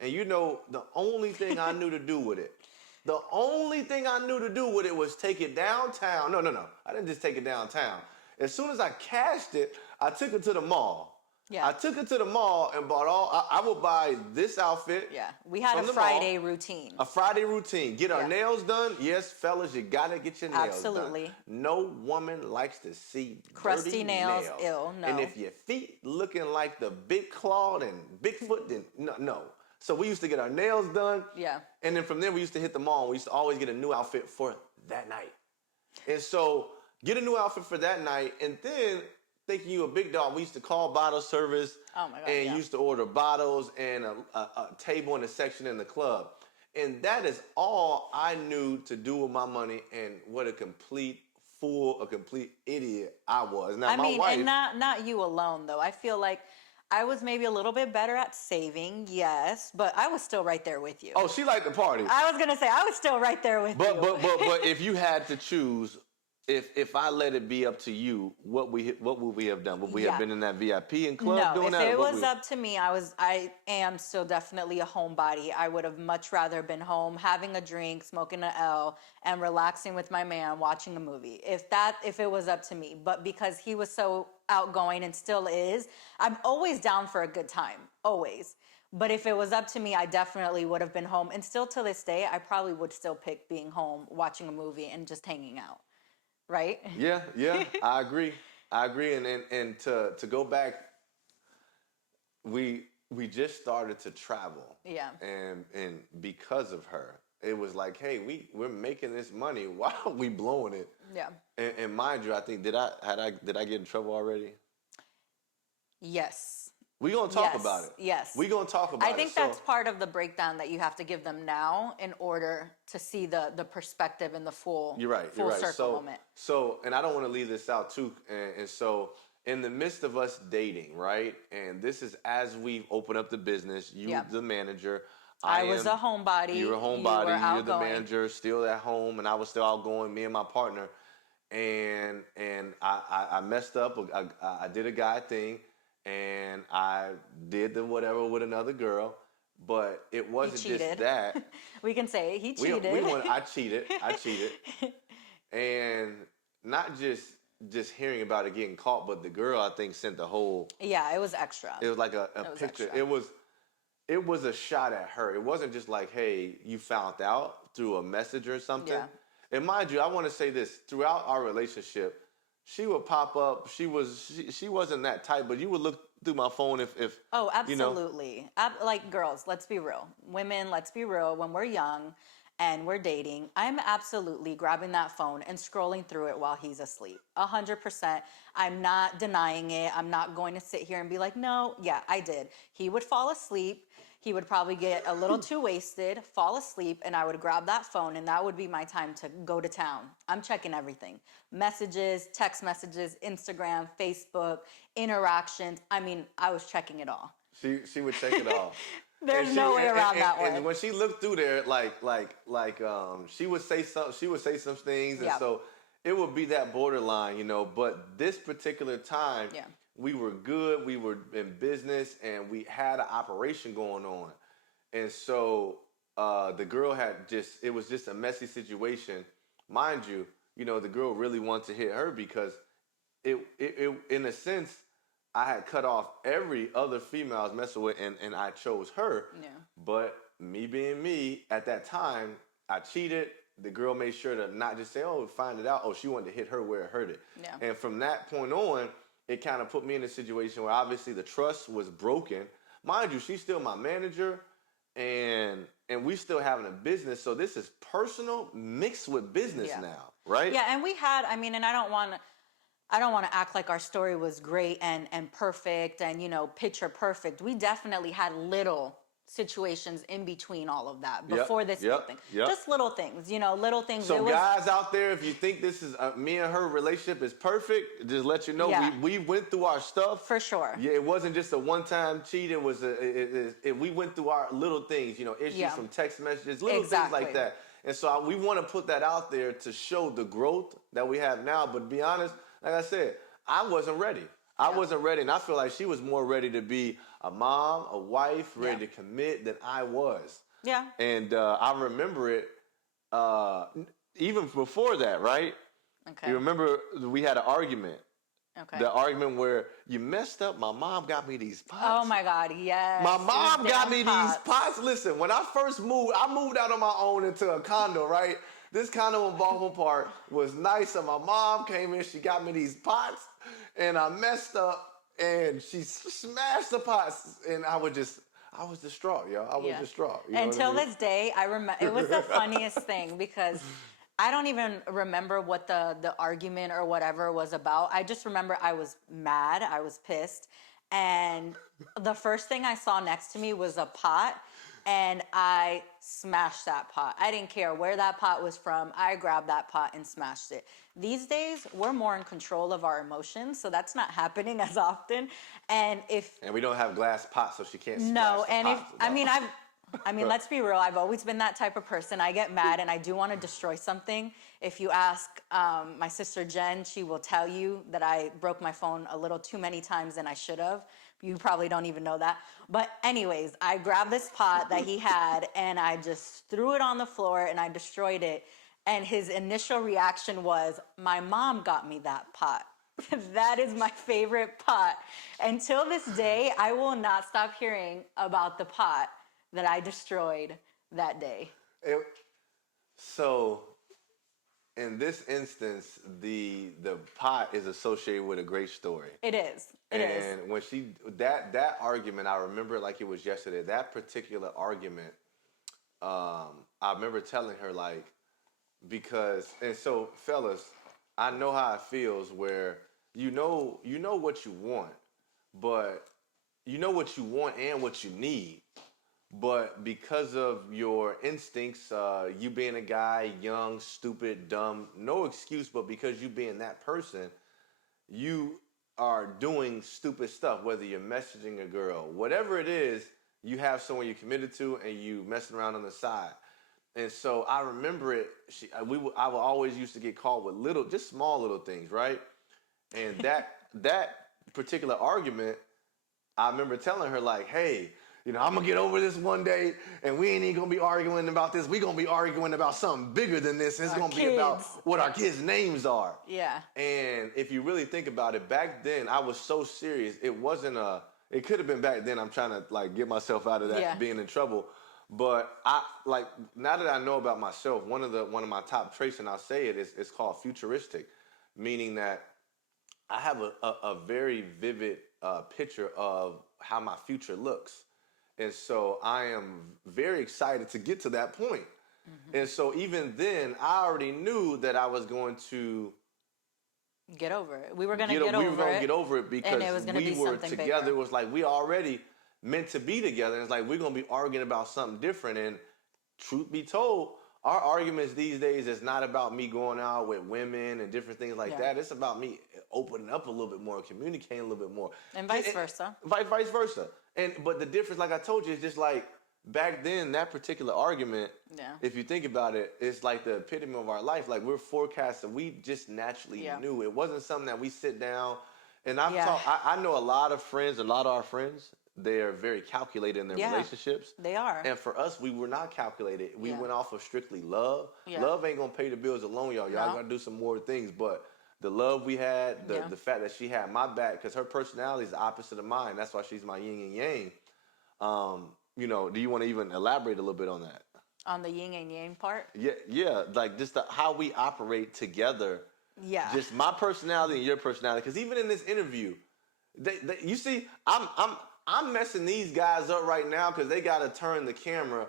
And the only thing I knew to do with it, was take it downtown. No. I didn't just take it downtown. As soon as I cashed it, I took it to the mall. Yeah. I took it to the mall and bought I would buy this outfit. Yeah. We had a Friday routine. A Friday routine. Get our nails done. Yes, fellas, you gotta get your nails done. Absolutely. No woman likes to see crusty dirty nails. Ew, no. And if your feet looking like the Big Clawed and Bigfoot, then no. So we used to get our nails done. Yeah. And then from there we used to hit the mall. We used to always get a new outfit for that night. And so get a new outfit for that night, and then thinking you a big dog, we used to call bottle service. Oh my God, and used to order bottles and a table in a section in the club. And that is all I knew to do with my money, and what a complete fool, a complete idiot I was. Now, my wife... and not you alone, though. I feel like I was maybe a little bit better at saving, yes, but I was still right there with you. Oh, she liked the party. I was going to say, I was still right there with you. But if you had to choose... If I let it be up to you, what would we have done? Would we have been in that VIP and club doing that? No, if it was up to me, I am still definitely a homebody. I would have much rather been home, having a drink, smoking an L, and relaxing with my man, watching a movie. If it was up to me. But because he was so outgoing and still is, I'm always down for a good time, always. But if it was up to me, I definitely would have been home. And still to this day, I probably would still pick being home, watching a movie, and just hanging out. Right? Yeah, I agree. I agree. And to go back, we just started to travel. Yeah. And because of her, it was like, hey, we're making this money. Why are we blowing it? Yeah. And mind you, I think did I get in trouble already? Yes. We're gonna talk about it. Yes. We're gonna talk about I it. think that's part of the breakdown that you have to give them now in order to see the perspective and the full You're right. full You're right. circle moment. So, and I don't want to leave this out too. And so, in the midst of us dating, right? And this is as we open up the business. You, Yep. the manager. I was a homebody. You were a You homebody. were You're the outgoing. manager, still at home, and I was still outgoing. Me and my partner, and I messed up. I did a guy thing, and I did the whatever with another girl. But it wasn't just cheated. that. We can say he cheated. I cheated. I cheated. And not just hearing about it getting caught, but the girl I think sent the whole. Yeah, it was extra. It was like a picture. Extra. It was a shot at her. It wasn't just like, hey, you found out through a message or something. Yeah. And mind you, I want to say this: throughout our relationship, she would pop up. She wasn't that type, but you would look through my phone if Oh, you know. absolutely. Like girls, let's be real. Women, let's be real. When we're young and we're dating, I'm absolutely grabbing that phone and scrolling through it while he's asleep. 100%. I'm not denying it. I'm not going to sit here and be like, no, yeah, I did. He would fall asleep. He would probably get a little too wasted, fall asleep, and I would grab that phone, and that would be my time to go to town. I'm checking everything. Messages, text messages, Instagram, Facebook, interactions. I mean, I was checking it all. She would check it all. There's no way around that one. And when she looked through there, she would say some things, and Yeah. so it would be that borderline, you know. But this particular time, Yeah. we were good. We were in business, and we had an operation going on, and so the girl it was just a messy situation, mind you. You know, the girl really wanted to hit her because it in a sense. I had cut off every other female I was messing with, and I chose her. Yeah. But me being me, at that time, I cheated. The girl made sure to not just say, oh, find it out. Oh, she wanted to hit her where it hurted. Yeah. And from that point on, it kind of put me in a situation where obviously the trust was broken. Mind you, she's still my manager, and we still having a business. So this is personal mixed with business now, right? Yeah, and we had, I mean, and I don't want to act like our story was great and perfect and, you know, picture perfect. We definitely had little situations in between all of that before this big thing. Just little things, you know, little things. So guys out there, if you think this is me and her relationship is perfect, just let you know we went through our stuff. For sure. Yeah, it wasn't just a one-time cheat. It was we went through our little things, you know, issues from text messages, little things like that. And so we want to put that out there to show the growth that we have now. But to be honest, like I said, I wasn't ready. I wasn't ready, and I feel like she was more ready to be a mom, a wife, ready to commit than I was. Yeah. And I remember it even before that, right? Okay. You remember we had an argument. Okay. The argument where you messed up. My mom got me these pots. Oh my God, yes. My mom got me pots. these pots. Listen, when I first moved, I moved out on my own into a condo, right? This condo in Baltimore Park was nice, and my mom came in. She got me these pots, and I messed up, and she smashed the pots, and I was distraught, yo. I was distraught. You know Until what I mean? this day, I remember it was the funniest thing because I don't even remember what the argument or whatever was about. I just remember I was mad, I was pissed, and the first thing I saw next to me was a pot. And I smashed that pot. I didn't care where that pot was from. I grabbed that pot and smashed it. These days, we're more in control of our emotions, so that's not happening as often. And we don't have glass pots, so she can't. No, and I mean, let's be real. I've always been that type of person. I get mad and I do want to destroy something. If you ask my sister Jen, she will tell you that I broke my phone a little too many times than I should have. You probably don't even know that. But anyways, I grabbed this pot that he had and I just threw it on the floor and I destroyed it. And his initial reaction was, my mom got me that pot. That is my favorite pot. Until this day, I will not stop hearing about the pot that I destroyed that day. So in this instance, the pot is associated with a great story. It is. It is. And when that argument, I remember it like it was yesterday. That particular argument, I remember telling her like, because, and so fellas, I know how it feels where you know what you want, but you know what you want and what you need. But because of your instincts, you being a guy, young, stupid, dumb, no excuse, but because you being that person, you are doing stupid stuff, whether you're messaging a girl, whatever it is, you have someone you're committed to and you messing around on the side. And so I remember it, I would always used to get caught with just small little things, right? And that particular argument, I remember telling her like, hey, I'm gonna get over this one day, and we ain't even gonna be arguing about this. We gonna be arguing about something bigger than this. It's gonna be about what our kids' names are. Yeah. And if you really think about it, back then I was so serious. It wasn't it could have been back then. I'm trying to like get myself out of that being in trouble. But now that I know about myself, one of my top traits, and I'll say it, is called futuristic, meaning that I have a very vivid picture of how my future looks. And so I am very excited to get to that point. Mm-hmm. And so even then, I already knew that I was going to get over it. We were going to get over it because and it was we were together. Bigger. It was like we already meant to be together. And it's like we're going to be arguing about something different. And truth be told, our arguments these days is not about me going out with women and different things like that. It's about me opening up a little bit more, communicating a little bit more. And vice versa. Vice versa. But the difference, like I told you, is just like back then, that particular argument, if you think about it, it's like the epitome of our life. Like we're forecasting. We just naturally knew. It wasn't something that we sit down. And I know a lot of our friends, they are very calculated in their relationships. They are. And for us, we were not calculated. We went off of strictly love. Yeah. Love ain't going to pay the bills alone, y'all. Y'all got to do some more things. But the love we had, the fact that she had my back, because her personality is the opposite of mine. That's why she's my yin and yang. Do you want to even elaborate a little bit on that? On the yin and yang part? Yeah. Like just how we operate together. Yeah. Just my personality and your personality. Because even in this interview, you see, I'm messing these guys up right now because they got to turn the camera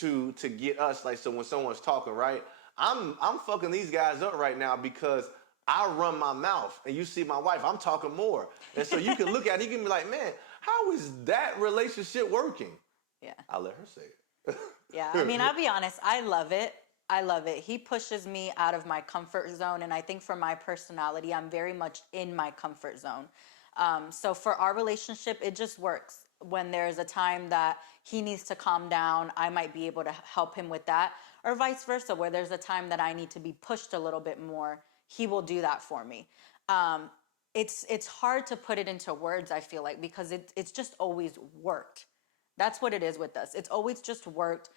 to get us. Like, so when someone's talking, right? I'm fucking these guys up right now because I run my mouth, and you see my wife, I'm talking more. And so you can look at it, you can be like, man, how is that relationship working? Yeah. I'll let her say it. Yeah, I mean, I'll be honest, I love it. He pushes me out of my comfort zone, and I think for my personality, I'm very much in my comfort zone. So for our relationship, it just works. When there's a time that he needs to calm down, I might be able to help him with that, or vice versa, where there's a time that I need to be pushed a little bit more, he will do that for me. It's hard to put it into words, I feel like, because it's just always worked. That's what it is with us. It's always just worked.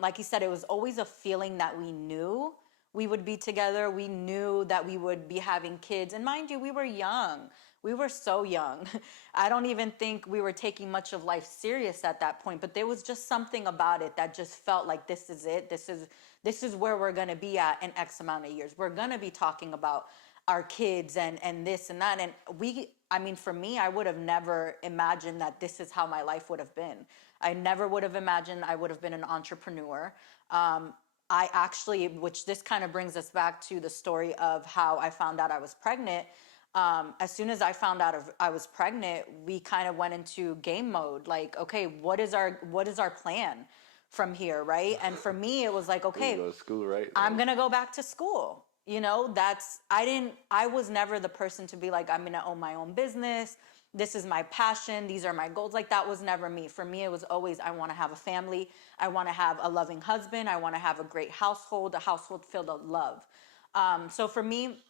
Like you said, it was always a feeling that we knew we would be together. We knew that we would be having kids. And mind you, we were young. We were so young. I don't even think we were taking much of life serious at that point, but there was just something about it that just felt like this is it. This is where we're going to be at in X amount of years. We're going to be talking about our kids and this and that. And for me, I would have never imagined that this is how my life would have been. I never would have imagined I would have been an entrepreneur. I actually, which this kind of brings us back to the story of how I found out I was pregnant. As soon as I found out I was pregnant, we kind of went into game mode. Like, okay, what is our plan from here, right? And for me, it was like, okay, go to school, right? I'm gonna go back to school. I was never the person to be like, I'm gonna own my own business. This is my passion. These are my goals. Like, that was never me. For me, it was always, I want to have a family. I want to have a loving husband. I want to have a great household, a household filled with love. So for me,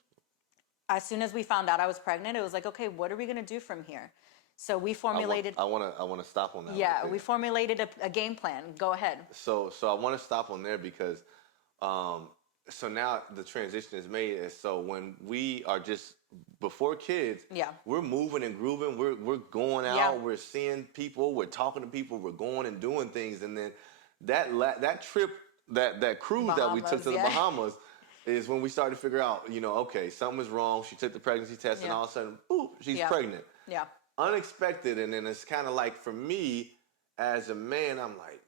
as soon as we found out I was pregnant, it was like, okay, what are we going to do from here? So we formulated. I want to stop on that. Yeah, we formulated a game plan. Go ahead. So I want to stop on there because, so now the transition is made. And so when we are just before kids, we're moving and grooving. We're going out. We're seeing people. We're talking to people. We're going and doing things. And then that trip, that cruise Bahamas, that we took to the Bahamas. is when we started to figure out, okay, something was wrong. She took the pregnancy test, and Yeah. all of a sudden, boop, she's Yeah. pregnant. Yeah. Unexpected, and then it's kind of like for me as a man, I'm like,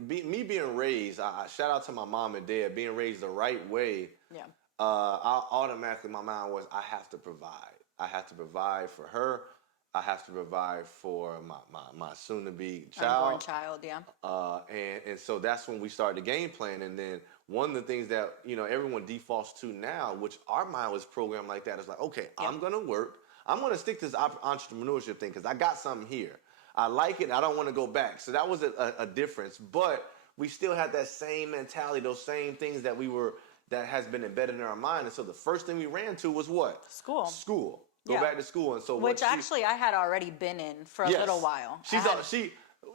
me being raised. I shout out to my mom and dad being raised the right way. Yeah. Automatically my mind was I have to provide. I have to provide for her. I have to provide for my soon to be Unborn child. child. Yeah. And so that's when we started the game plan. And then one of the things that everyone defaults to now, which our mind was programmed like that, is like, okay, Yeah. I'm gonna work. I'm gonna stick to this entrepreneurship thing because I got something here. I like it. I don't want to go back. So that was a difference. But we still had that same mentality, those same things that has been embedded in our mind. And so the first thing we ran to was what? School. School. Go Yeah. back to school. And so Which actually I had already been in for a Yes. little while.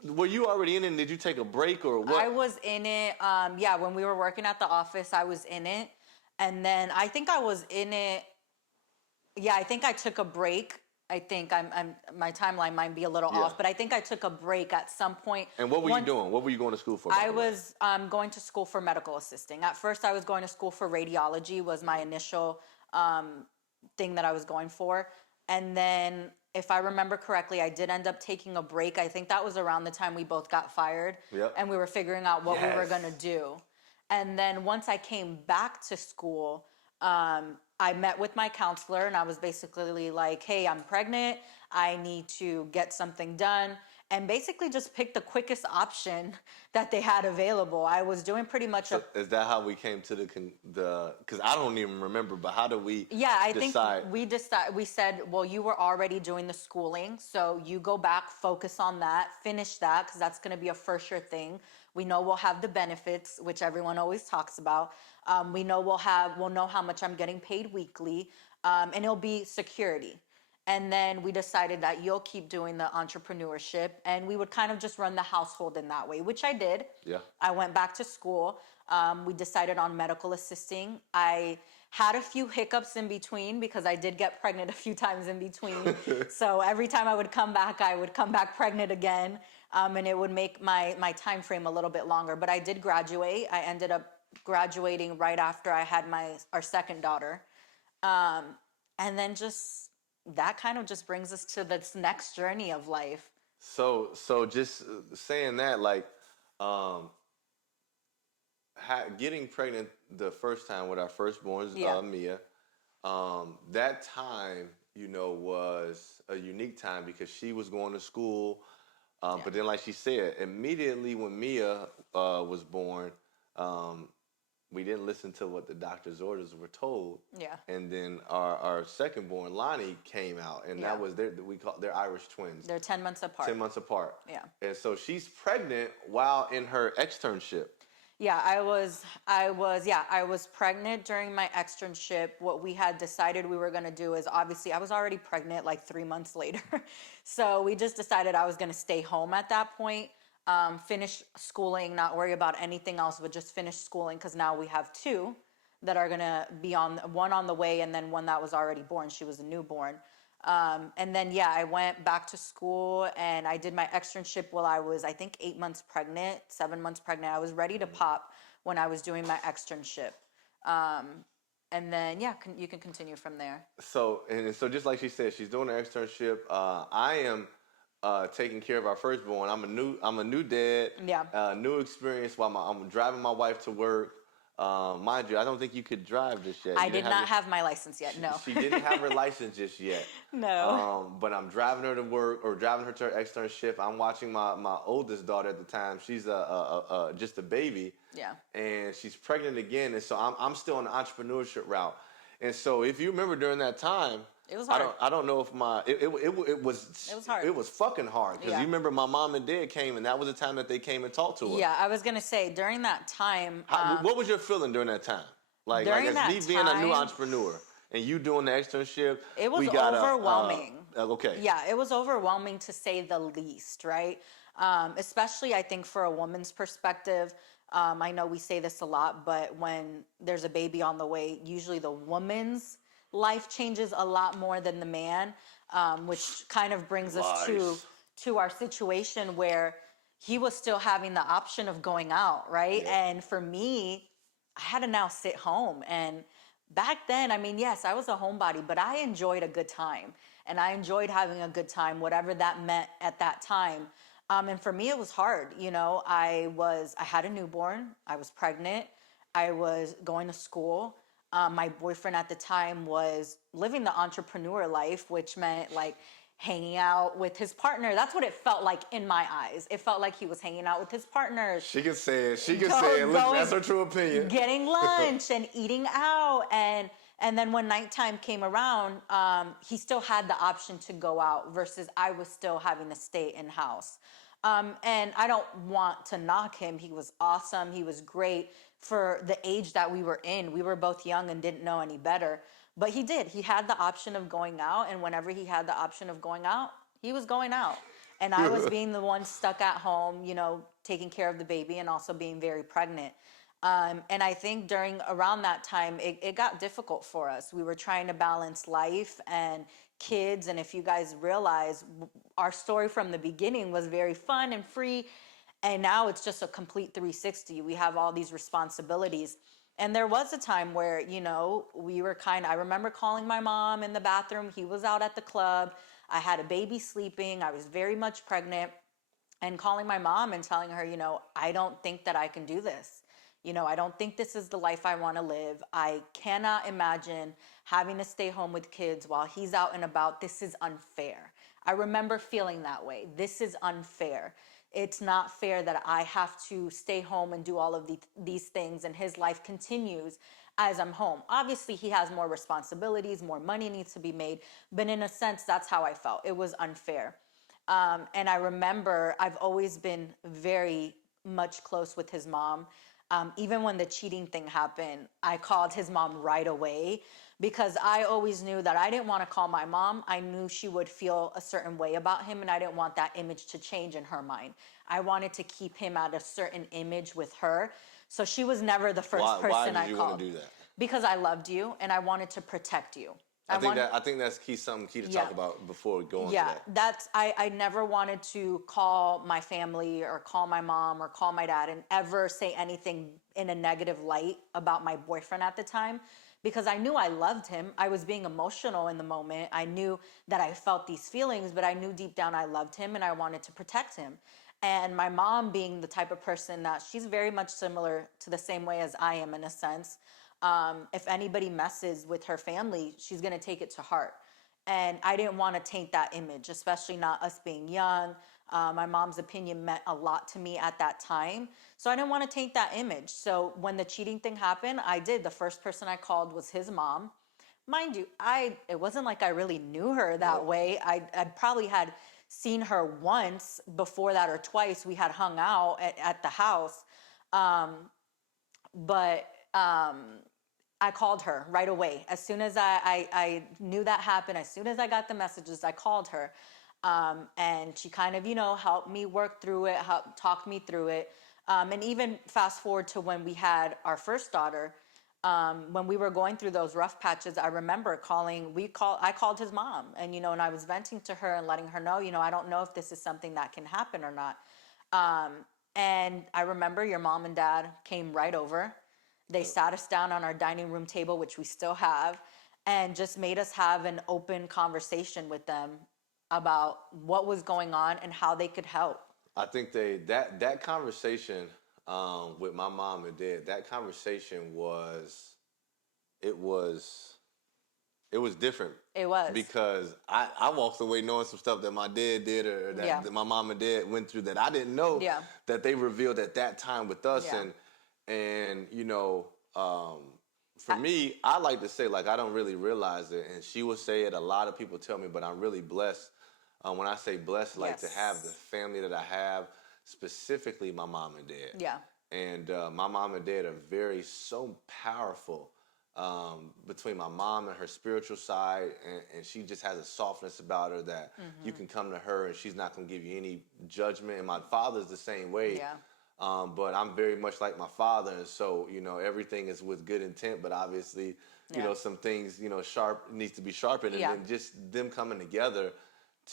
Were you already in it, and did you take a break or what? I was in it. Yeah, when we were working at the office, I was in it. And then I think I was in it. Yeah, I think I took a break. I think my timeline might be a little off, but I think I took a break at some point. And what were you doing? What were you going to school for? I was going to school for medical assisting. At first, I was going to school for radiology was my initial thing that I was going for. And then, if I remember correctly, I did end up taking a break. I think that was around the time we both got fired. Yep. And we were figuring out what we were Yes. going to do. And then once I came back to school, I met with my counselor and I was basically like, hey, I'm pregnant. I need to get something done. And basically just picked the quickest option that they had available. I was doing pretty much So is that how we came to because I don't even remember, but how do we decide? Think we said, well, you were already doing the schooling, so you go back, focus on that, finish that, because that's going to be a for sure thing. We know we'll have the benefits, which everyone always talks about. We know we'll know how much I'm getting paid weekly, and it'll be security. And then we decided that you'll keep doing the entrepreneurship, and we would kind of just run the household in that way, which I did. Yeah. I went back to school. We decided on medical assisting. I had a few hiccups in between because I did get pregnant a few times in between. So every time I would come back pregnant again, and it would make my time frame a little bit longer. But I did graduate. I ended up graduating right after I had our second daughter, and then that kind of just brings us to this next journey of life. So just saying that, like, getting pregnant the first time with our firstborn, Mia, that time, was a unique time because she was going to school. But then, like she said, immediately when Mia was born, we didn't listen to what the doctor's orders were told. Yeah. And then our second born, Lonnie, came out, and that was they're Irish twins. They're 10 months apart. 10 months apart. Yeah. And so she's pregnant while in her externship. Yeah, I was pregnant during my externship. What we had decided we were going to do is, obviously I was already pregnant like 3 months later. So we just decided I was going to stay home at that point. Finish schooling, not worry about anything else, but just finish schooling because now we have two that are gonna be one on the way and then one that was already born. She was a newborn. And then, I went back to school and I did my externship while I was, I think, 7 months pregnant. I was ready to pop when I was doing my externship. And then, you can continue from there. So just like she said, she's doing her externship. I am taking care of our firstborn. I'm a new dad. Yeah. New experience while I'm driving my wife to work. Mind you, I don't think you could drive just yet. I did not have my license yet. No. She didn't have her license just yet. No. But I'm driving her to work or driving her to her externship. I'm watching my oldest daughter at the time. She's just a baby. Yeah. And she's pregnant again, and so I'm still on the entrepreneurship route. And so if you remember during that time, it was hard. I don't know if it was hard. It was fucking hard because you remember my mom and dad came, and that was the time that they came and talked to us. Yeah, I was gonna say during that time. What was your feeling during that time? Like as me being a new entrepreneur and you doing the externship. It was overwhelming. Okay. Yeah, it was overwhelming to say the least, right? Especially I think for a woman's perspective. I know we say this a lot, but when there's a baby on the way, usually the woman's life changes a lot more than the man, which kind of brings us to our situation where he was still having the option of going out, right? Yeah. And for me, I had to now sit home. And back then, I mean, yes, I was a homebody, but I enjoyed a good time. And I enjoyed having a good time, whatever that meant at that time. And for me, it was hard. You know, I had a newborn, I was pregnant, I was going to school. My boyfriend at the time was living the entrepreneur life, which meant like hanging out with his partner. That's what it felt like in my eyes. It felt like he was hanging out with his partners. She can say it. She can say it. Look, that's her true opinion. Getting lunch and eating out, and then when nighttime came around, he still had the option to go out versus I was still having to stay in house. And I don't want to knock him. He was awesome. He was great for the age that we were in. We were both young and didn't know any better. But he did. He had the option of going out. And whenever he had the option of going out, he was going out. And I was being the one stuck at home, you know, taking care of the baby and also being very pregnant. And I think around that time, it got difficult for us. We were trying to balance life and kids. And if you guys realize, our story from the beginning was very fun and free. And now it's just a complete 360. We have all these responsibilities. And there was a time where, you know, I remember calling my mom in the bathroom. He was out at the club. I had a baby sleeping. I was very much pregnant. And calling my mom and telling her, you know, I don't think that I can do this. You know, I don't think this is the life I want to live. I cannot imagine having to stay home with kids while he's out and about. This is unfair. I remember feeling that way. This is unfair. It's not fair that I have to stay home and do all of these things and his life continues as I'm home. Obviously, he has more responsibilities, more money needs to be made, but in a sense, that's how I felt. It was unfair. And I remember I've always been very much close with his mom. Even when the cheating thing happened, I called his mom right away because I always knew that I didn't want to call my mom. I knew she would feel a certain way about him, and I didn't want that image to change in her mind. I wanted to keep him at a certain image with her. So she was never the first person I called. Why did you want to do that? Because I loved you and I wanted to protect you. I think that's something key to talk about before we go on to that. I never wanted to call my family or call my mom or call my dad and ever say anything in a negative light about my boyfriend at the time because I knew I loved him. I was being emotional in the moment. I knew that I felt these feelings, but I knew deep down I loved him and I wanted to protect him. And my mom being the type of person that she's very much similar to the same way as I am in a sense. If anybody messes with her family, she's going to take it to heart. And I didn't want to taint that image, especially not us being young. My mom's opinion meant a lot to me at that time. So I didn't want to taint that image. So when the cheating thing happened, I did. The first person I called was his mom. Mind you, it wasn't like I really knew her that way. I probably had seen her once before that or twice. We had hung out at the house. But I called her right away. As soon as I knew that happened, as soon as I got the messages, I called her. And she kind of, helped me work through it, helped talk me through it. And even fast forward to when we had our first daughter, when we were going through those rough patches, I remember I called his mom and, and I was venting to her and letting her know, I don't know if this is something that can happen or not. And I remember your mom and dad came right over. They sat us down on our dining room table, which we still have, and just made us have an open conversation with them about what was going on and how they could help. I think that conversation with my mom and dad, that conversation was different. It was. Because I walked away knowing some stuff that my dad did or that my mom and dad went through that I didn't know that they revealed at that time with us. Yeah. And for me, I like to say, like, I don't really realize it. And she will say it. A lot of people tell me, but I'm really blessed. When I say blessed, like to have the family that I have, specifically my mom and dad. Yeah. And my mom and dad are so powerful between my mom and her spiritual side. And she just has a softness about her that you can come to her and she's not going to give you any judgment. And my father's the same way. Yeah. But I'm very much like my father, and so everything is with good intent. But obviously, some things needs to be sharpened, and then just them coming together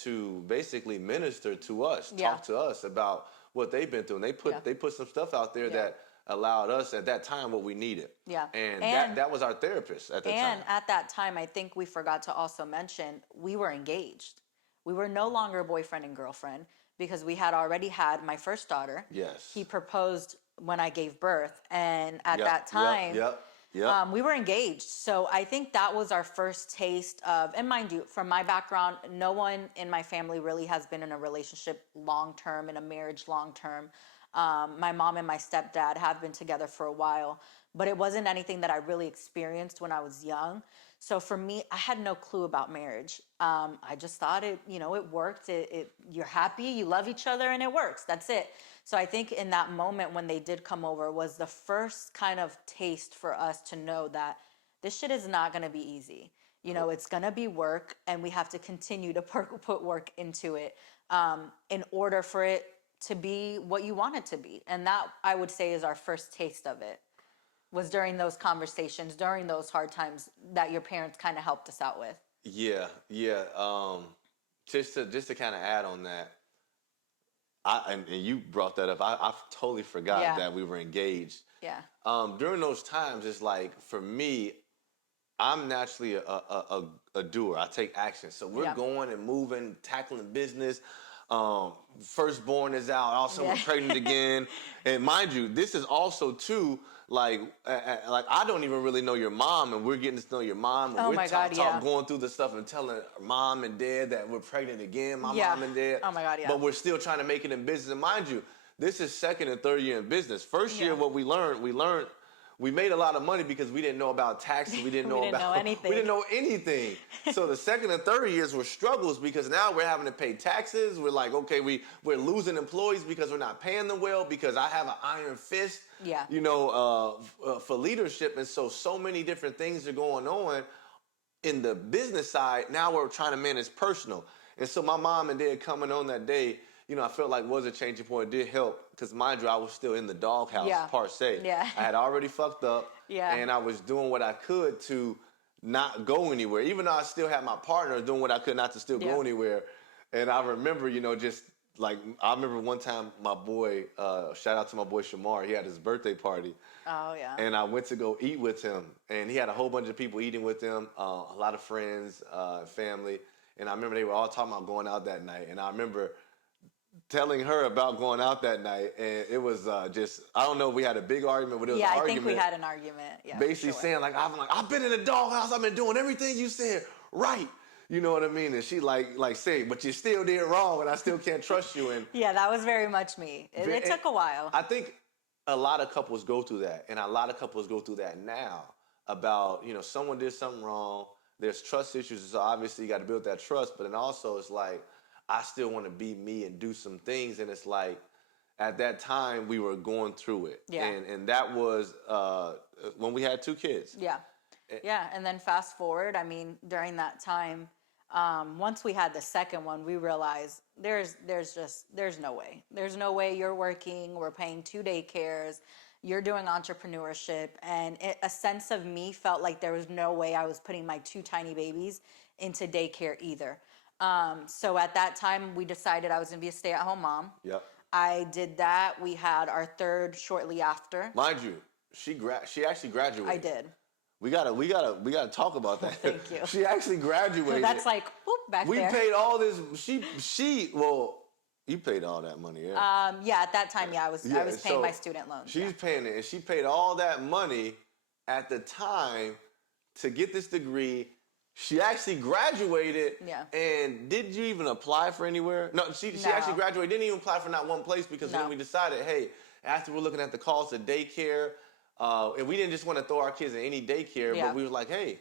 to basically minister to us, talk to us about what they've been through, and they put some stuff out there that allowed us at that time what we needed. Yeah. And And that was our therapist at the time. And at that time, I think we forgot to also mention we were engaged. We were no longer boyfriend and girlfriend because we had already had my first daughter. Yes. He proposed when I gave birth. And at Yep, that time, yep. we were engaged. So I think that was our first taste of, and mind you, from my background, no one in my family really has been in a relationship long term, in a marriage long term. My mom and my stepdad have been together for a while, but it wasn't anything that I really experienced when I was young. So for me, I had no clue about marriage. I just thought it worked. You're happy, you love each other, and it works. That's it. So I think in that moment when they did come over was the first kind of taste for us to know that this shit is not going to be easy. It's going to be work, and we have to continue to put work into it in order for it to be what you want it to be. And that, I would say, is our first taste of it, was during those conversations, during those hard times that your parents kind of helped us out with. Yeah. Just to kind of add on that, and you brought that up. I totally forgot that we were engaged. Yeah. During those times, it's like, for me, I'm naturally a doer. I take action. So we're going and moving, tackling business. Firstborn is out. Also, we're pregnant again. And mind you, this is also too, like I don't even really know your mom, and we're getting to know your mom. And we're going through the stuff and telling mom and dad that we're pregnant again. Mom and dad. Oh my God, yeah. But we're still trying to make it in business. And mind you, this is second and third year in business. First year, what we learned. We made a lot of money because we didn't know about taxes. We didn't know anything. We didn't know anything. So the second and third years were struggles because now we're having to pay taxes. We're like, okay, we're losing employees because we're not paying them well, because I have an iron fist, for leadership. And so many different things are going on in the business side. Now we're trying to manage personal. And so my mom and dad coming on that day, I felt like was a changing point. It did help because, mind you, I was still in the doghouse, per se. Yeah. I had already fucked up, and I was doing what I could to not go anywhere. Even though I still had my partner, doing what I could not to still go anywhere. And I remember, just like, I remember one time my boy, shout out to my boy Shamar, he had his birthday party. Oh, yeah. And I went to go eat with him, and he had a whole bunch of people eating with him, a lot of friends, family. And I remember they were all talking about going out that night. And I remember telling her about going out that night, and it was just, I don't know if we had a big argument, but it was an argument. I think we had an argument. Yeah, basically saying, like, I've been in the doghouse, I've been doing everything you said right. You know what I mean? And she like saying, but you still did wrong, and I still can't trust you. And yeah, that was very much me. It took a while. I think a lot of couples go through that, and a lot of couples go through that now about, someone did something wrong, there's trust issues, so obviously you got to build that trust, but then also it's like, I still want to be me and do some things. And it's like, at that time, we were going through it. Yeah. And that was when we had 2 kids. Yeah. Yeah. And then fast forward, during that time, once we had the second one, we realized there's no way. There's no way you're working. We're paying 2 daycares. You're doing entrepreneurship. And a sense of me felt like there was no way I was putting my 2 tiny babies into daycare either. So at that time, we decided I was going to be a stay-at-home mom. Yep. I did that. We had our third shortly after. Mind you, she actually graduated. I did. We gotta talk about that. Thank you. She actually graduated. So that's like, whoop, back we there. We paid all this. You paid all that money, yeah. Yeah, at that time, I was paying my student loans. She's paying it, and she paid all that money at the time to get this degree. She actually graduated. Yeah. And did you even apply for anywhere? No, she actually graduated. Didn't even apply for not one place because when we decided, hey, after we're looking at the cost of daycare, and we didn't just want to throw our kids in any daycare, but we were like, hey,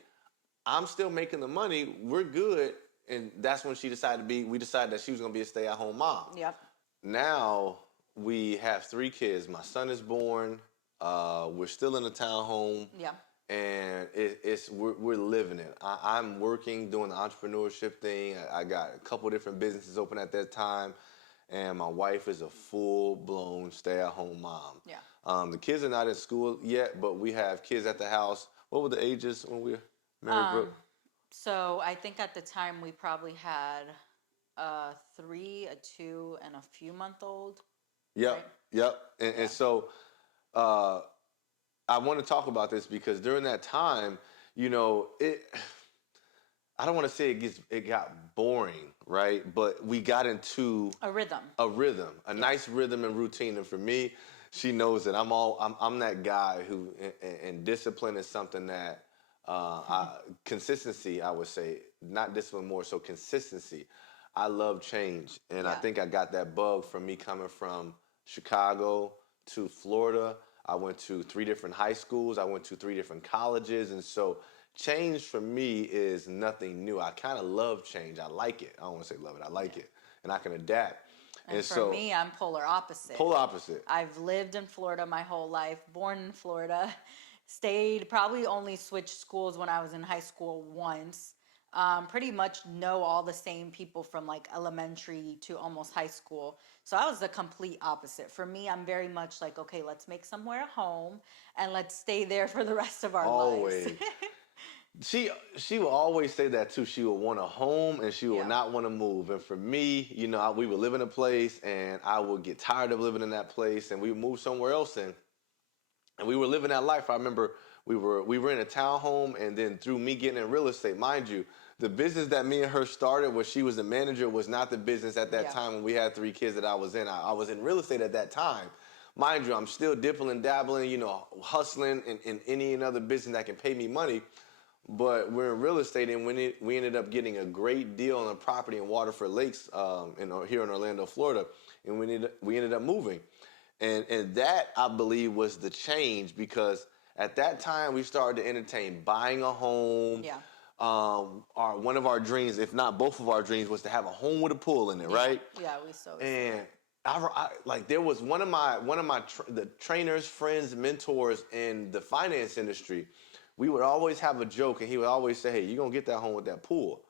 I'm still making the money. We're good. And that's when we decided that she was going to be a stay-at-home mom. Yep. Now we have 3 kids. My son is born. We're still in a townhome. Yeah. And we're living it. I'm working, doing the entrepreneurship thing. I got a couple different businesses open at that time, and my wife is a full-blown stay-at-home mom. Yeah. The kids are not in school yet, but we have kids at the house. What were the ages when we were married, Brooke? So I think at the time we probably had a 3, a 2, and a few month old. Yep, right? yep. And so uh, I want to talk about this because during that time, you know, I don't want to say it got boring, right? But we got into A rhythm. a nice rhythm and routine. And for me, she knows that I'm that guy who, and discipline is something that consistency, I would say, not discipline more so consistency. I love change, and I Yeah. think I got that bug from me coming from Chicago to Florida. I went to 3 different high schools. I went to 3 different colleges, and so change for me is nothing new. I kind of love change. I like it. I don't want to say love it. I like Yeah. it, and I can adapt. And And for so, me, I'm polar opposite. polar opposite. I've lived in Florida my whole life, born in Florida, stayed, probably only switched schools when I was in high school once. Pretty much know all the same people from like elementary to almost high school. So I was the complete opposite. For me, I'm very much like, okay, let's make somewhere a home and let's stay there for the rest of our lives. Always. She will always say that too. She will want a home and she will Yeah. not want to move. And for me, you know, we would live in a place and I would get tired of living in that place and we would move somewhere else and we were living that life. I remember we were in a townhome, and then through me getting in real estate, mind you, the business that me and her started, where she was the manager, was not the business at that Yeah. time when we had 3 kids that I was in. I was in real estate at that time. Mind you, I'm still dipping and dabbling, you know, hustling in any and other business that can pay me money. But we're in real estate, and we ended up getting a great deal on a property in Waterford Lakes, here in Orlando, Florida, and we ended up moving, and that I believe was the change because at that time we started to entertain buying a home. Yeah. One of our dreams, if not both of our dreams, was to have a home with a pool in it, Yeah. right? Yeah, we so. And like there was the trainers, friends, mentors in the finance industry. We would always have a joke, and he would always say, "Hey, you're gonna get that home with that pool."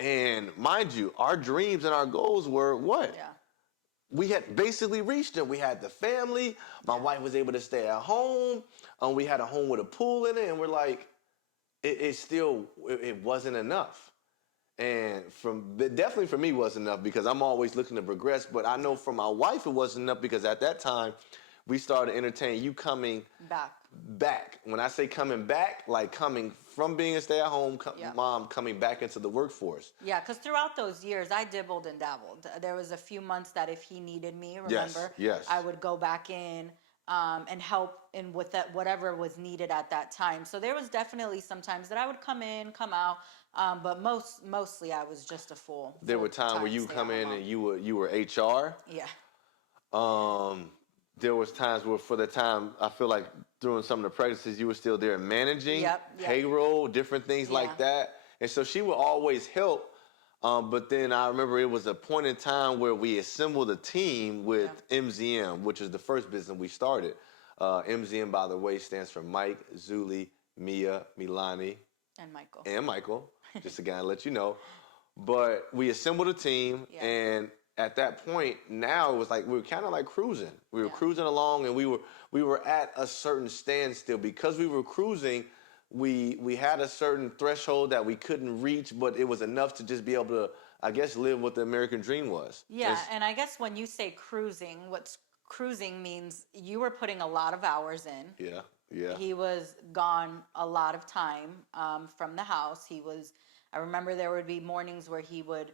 And mind you, our dreams and our goals were what? Yeah. We had basically reached them. We had the family. My wife was able to stay at home. We had a home with a pool in it, and we're like, it wasn't enough. And definitely for me wasn't enough because I'm always looking to progress. But I know for my wife it wasn't enough because at that time we started entertaining you coming back. When I say coming back, like coming from being a stay-at-home mom, coming back into the workforce. Yeah, because throughout those years, I dibbled and dabbled. There was a few months that if he needed me, remember, Yes. I would go back in and help in with that whatever was needed at that time. So there was definitely some times that I would come in, come out, but mostly I was just a full. There were times where you come in and you were HR. Yeah. There was times where for the time I feel like during some of the pregnancies you were still there managing payroll, different things like that. And so she would always help. But then I remember it was a point in time where we assembled a team with MZM, which is the first business we started. MZM, by the way, stands for Mike, Zuly, Mia, Milani, and Michael. Just again, to let you know. But we assembled a team, and at that point, now it was like we were kind of like cruising. We were cruising along, and we were at a certain standstill because we were cruising. We had a certain threshold that we couldn't reach, but it was enough to just be able to, I guess, live what the American dream was. Yeah, and I guess when you say cruising, what's cruising means you were putting a lot of hours in. Yeah, yeah. He was gone a lot of time from the house. I remember there would be mornings where he would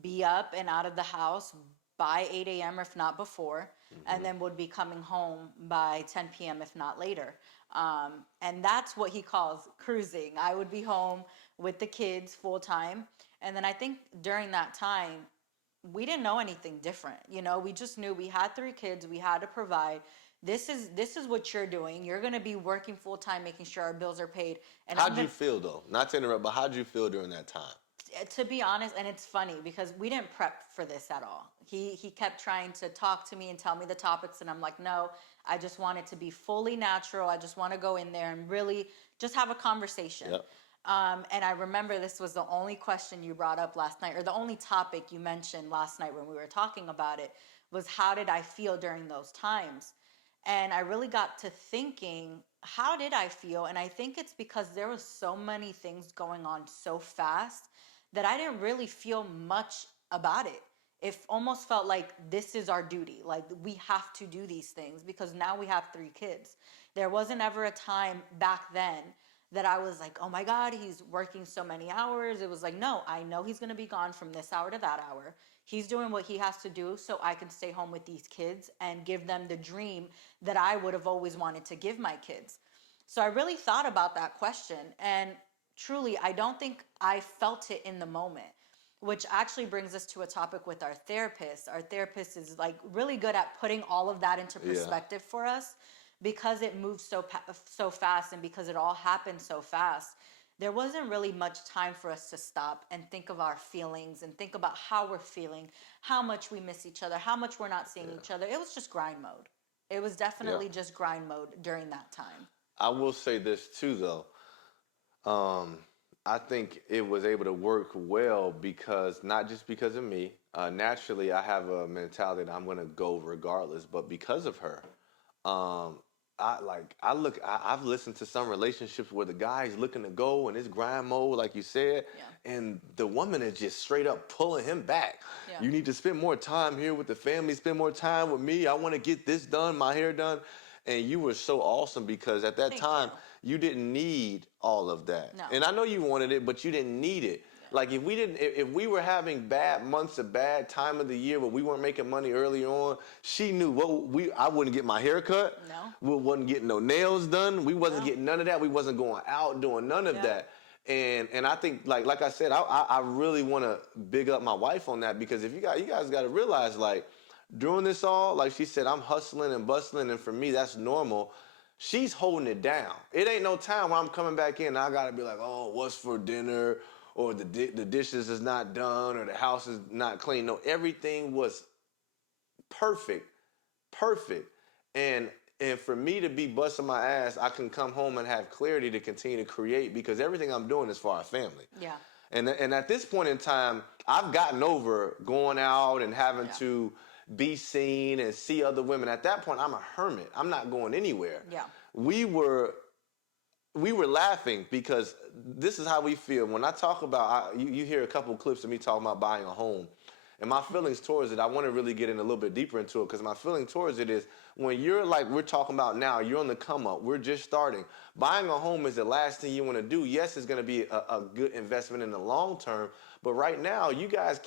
be up and out of the house by 8 a.m. if not before, and then would be coming home by 10 p.m. if not later. And that's what he calls cruising. I would be home with the kids full time. And then I think during that time, we didn't know anything different. You know, we just knew we had 3 kids, we had to provide. This is what you're doing. You're going to be working full time, making sure our bills are paid. And how'd you feel though? Not to interrupt, but how'd you feel during that time? To be honest, and it's funny because we didn't prep for this at all. He kept trying to talk to me and tell me the topics, and I'm like, no, I just want it to be fully natural. I just want to go in there and really just have a conversation. Yep. And I remember this was the only question you brought up last night, or the only topic you mentioned last night when we were talking about it, was how did I feel during those times? And I really got to thinking, how did I feel? And I think it's because there was so many things going on so fast that I didn't really feel much about it. it almost felt like this is our duty. Like we have to do these things because now we have 3 kids. There wasn't ever a time back then that I was like, oh my God, he's working so many hours. It was like, no, I know he's going to be gone from this hour to that hour. He's doing what he has to do so I can stay home with these kids and give them the dream that I would have always wanted to give my kids. So I really thought about that question. And truly, I don't think I felt it in the moment, which actually brings us to a topic with our therapist. Our therapist is like really good at putting all of that into perspective for us because it moves so fast and because it all happened so fast. There wasn't really much time for us to stop and think of our feelings and think about how we're feeling, how much we miss each other, how much we're not seeing each other. It was just grind mode. It was definitely just grind mode during that time. I will say this too, though. I think it was able to work well because not just because of me. Naturally, I have a mentality that I'm going to go regardless, but because of her, um, I've listened to some relationships where the guy's looking to go and it's grind mode, like you said, and the woman is just straight up pulling him back. You need to spend more time here with the family, spend more time with me. I want to get this done, my hair done. And you were so awesome because at that time you didn't need all of that. No. And I know you wanted it, but you didn't need it. Like if we were having bad months, a bad time of the year where we weren't making money early on, she knew I wouldn't get my hair cut. No. We wasn't getting no nails done. We wasn't getting none of that. We wasn't going out doing none of that. And I think like I said, I really want to big up my wife on that because if you guys got to realize like during this all, like she said, I'm hustling and bustling, and for me that's normal. She's holding it down. It ain't no time where I'm coming back in and I gotta be like, oh, what's for dinner? Or the dishes is not done, or the house is not clean. No, everything was perfect. And for me to be busting my ass, I can come home and have clarity to continue to create because everything I'm doing is for our family. Yeah. And at this point in time, I've gotten over going out and having to be seen and see other women. At that point, I'm a hermit. I'm not going anywhere. Yeah. We were laughing because this is how we feel. When I talk about, you hear a couple of clips of me talking about buying a home. And my feelings towards it, I want to really get in a little bit deeper into it because my feeling towards it is when you're like we're talking about now, you're on the come up, we're just starting. Buying a home is the last thing you want to do. Yes, it's going to be a good investment in the long term, but right now you guys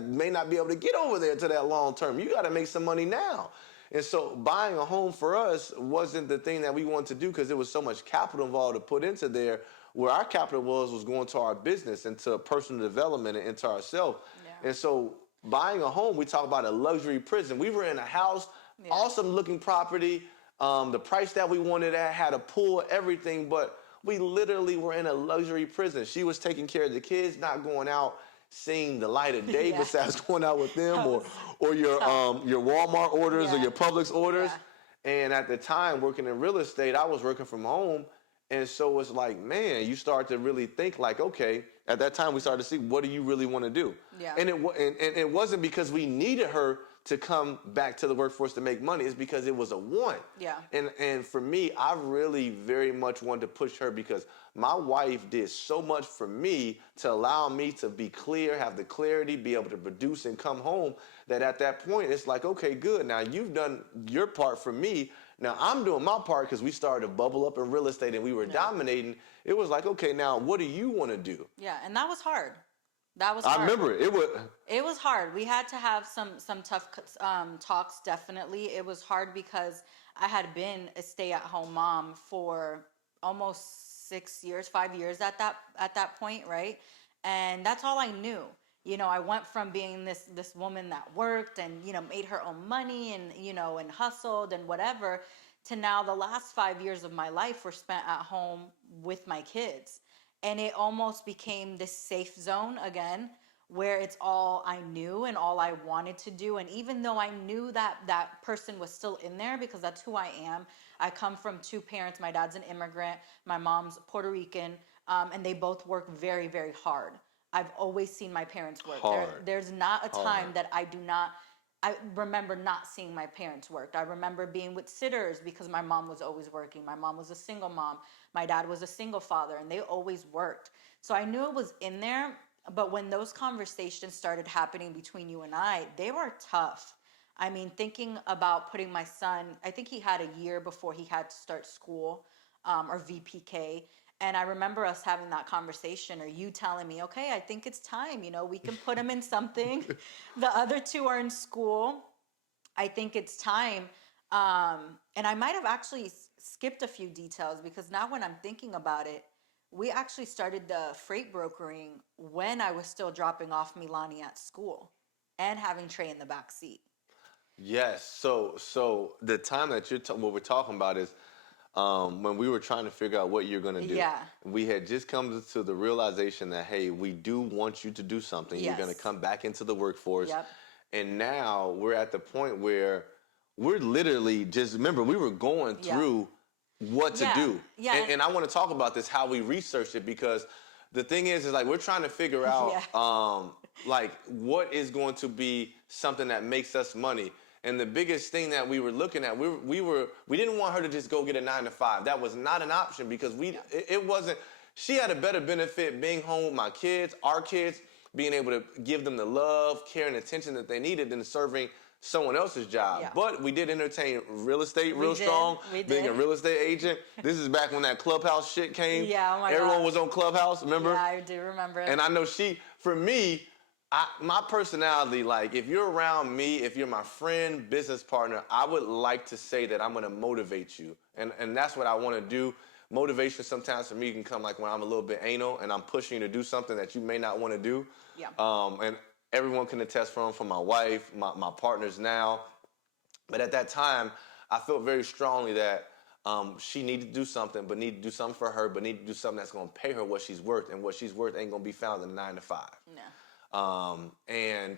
may not be able to get over there to that long term. You got to make some money now. And so buying a home for us wasn't the thing that we wanted to do because there was so much capital involved to put into there where our capital was going to our business, into personal development and into ourselves. Yeah. And so buying a home, we talk about a luxury prison. We were in a house, awesome looking property. The price that we wanted at had a pool, everything, but we literally were in a luxury prison. She was taking care of the kids, not going out seeing the light of day besides going out with them or your Walmart orders or your Publix orders. And at the time, working in real estate, I was working from home. And so it's like, man, you start to really think like, okay, at that time we started to see, what do you really want to do? Yeah. And it wasn't because we needed her to come back to the workforce to make money. It's because it was a want. Yeah. And for me, I really very much wanted to push her because my wife did so much for me to allow me to be clear, have the clarity, be able to produce and come home, that at that point, it's like, okay, good. Now you've done your part for me. Now I'm doing my part because we started to bubble up in real estate and we were dominating. It was like, okay, now what do you want to do? Yeah, and that was hard. That was hard. I remember it. It was hard. We had to have some tough talks, definitely. It was hard because I had been a stay-at-home mom for almost 6 years, 5 years at that point, right? And that's all I knew. You know, I went from being this woman that worked and, you know, made her own money and, you know, and hustled and whatever, to now the last 5 years of my life were spent at home with my kids. And it almost became this safe zone again, where it's all I knew and all I wanted to do. And even though I knew that that person was still in there because that's who I am, I come from 2 parents. My dad's an immigrant, my mom's Puerto Rican, and they both work very, very hard. I've always seen my parents work. There's not a time that I remember not seeing my parents work. I remember being with sitters because my mom was always working. My mom was a single mom. My dad was a single father, and they always worked. So I knew it was in there. But when those conversations started happening between you and I, they were tough. I mean, thinking about putting my son, I think he had a year before he had to start school, or VPK. And I remember us having that conversation, or you telling me, okay, I think it's time, we can put him in something. The other two are in school. I think it's time. And I might have actually skipped a few details, because now when I'm thinking about it, we actually started the freight brokering when I was still dropping off Milani at school and having Trey in the back seat. Yes. So the time that what we're talking about is when we were trying to figure out what you're going to do. Yeah. We had just come to the realization that, hey, we do want you to do something. Yes. You're going to come back into the workforce. Yep. And now we're at the point where we're literally just, remember, we were going through what to do. Yeah. And I want to talk about this, how we researched it, because the thing is like we're trying to figure out like what is going to be something that makes us money. And the biggest thing that we were looking at, we didn't want her to just go get a 9-to-5. That was not an option, because it wasn't. She had a better benefit being home with my kids, our kids, being able to give them the love, care, and attention that they needed than serving someone else's job. Yeah. But we did entertain real estate real strong, We being a did. real estate agent. This is back when that Clubhouse shit came. Yeah, oh my Everyone God. was on Clubhouse, remember? Yeah, I do remember. And I know for me, my personality, like if you're around me, if you're my friend, business partner, I would like to say that I'm going to motivate you. And that's what I want to do. Motivation sometimes for me can come like when I'm a little bit anal and I'm pushing you to do something that you may not want to do. Yeah. And everyone can attest from my wife, my partners now. But at that time, I felt very strongly that she needed to do something, but needed to do something for her, but needed to do something that's going to pay her what she's worth. And what she's worth ain't going to be found in a 9-to-5. No. And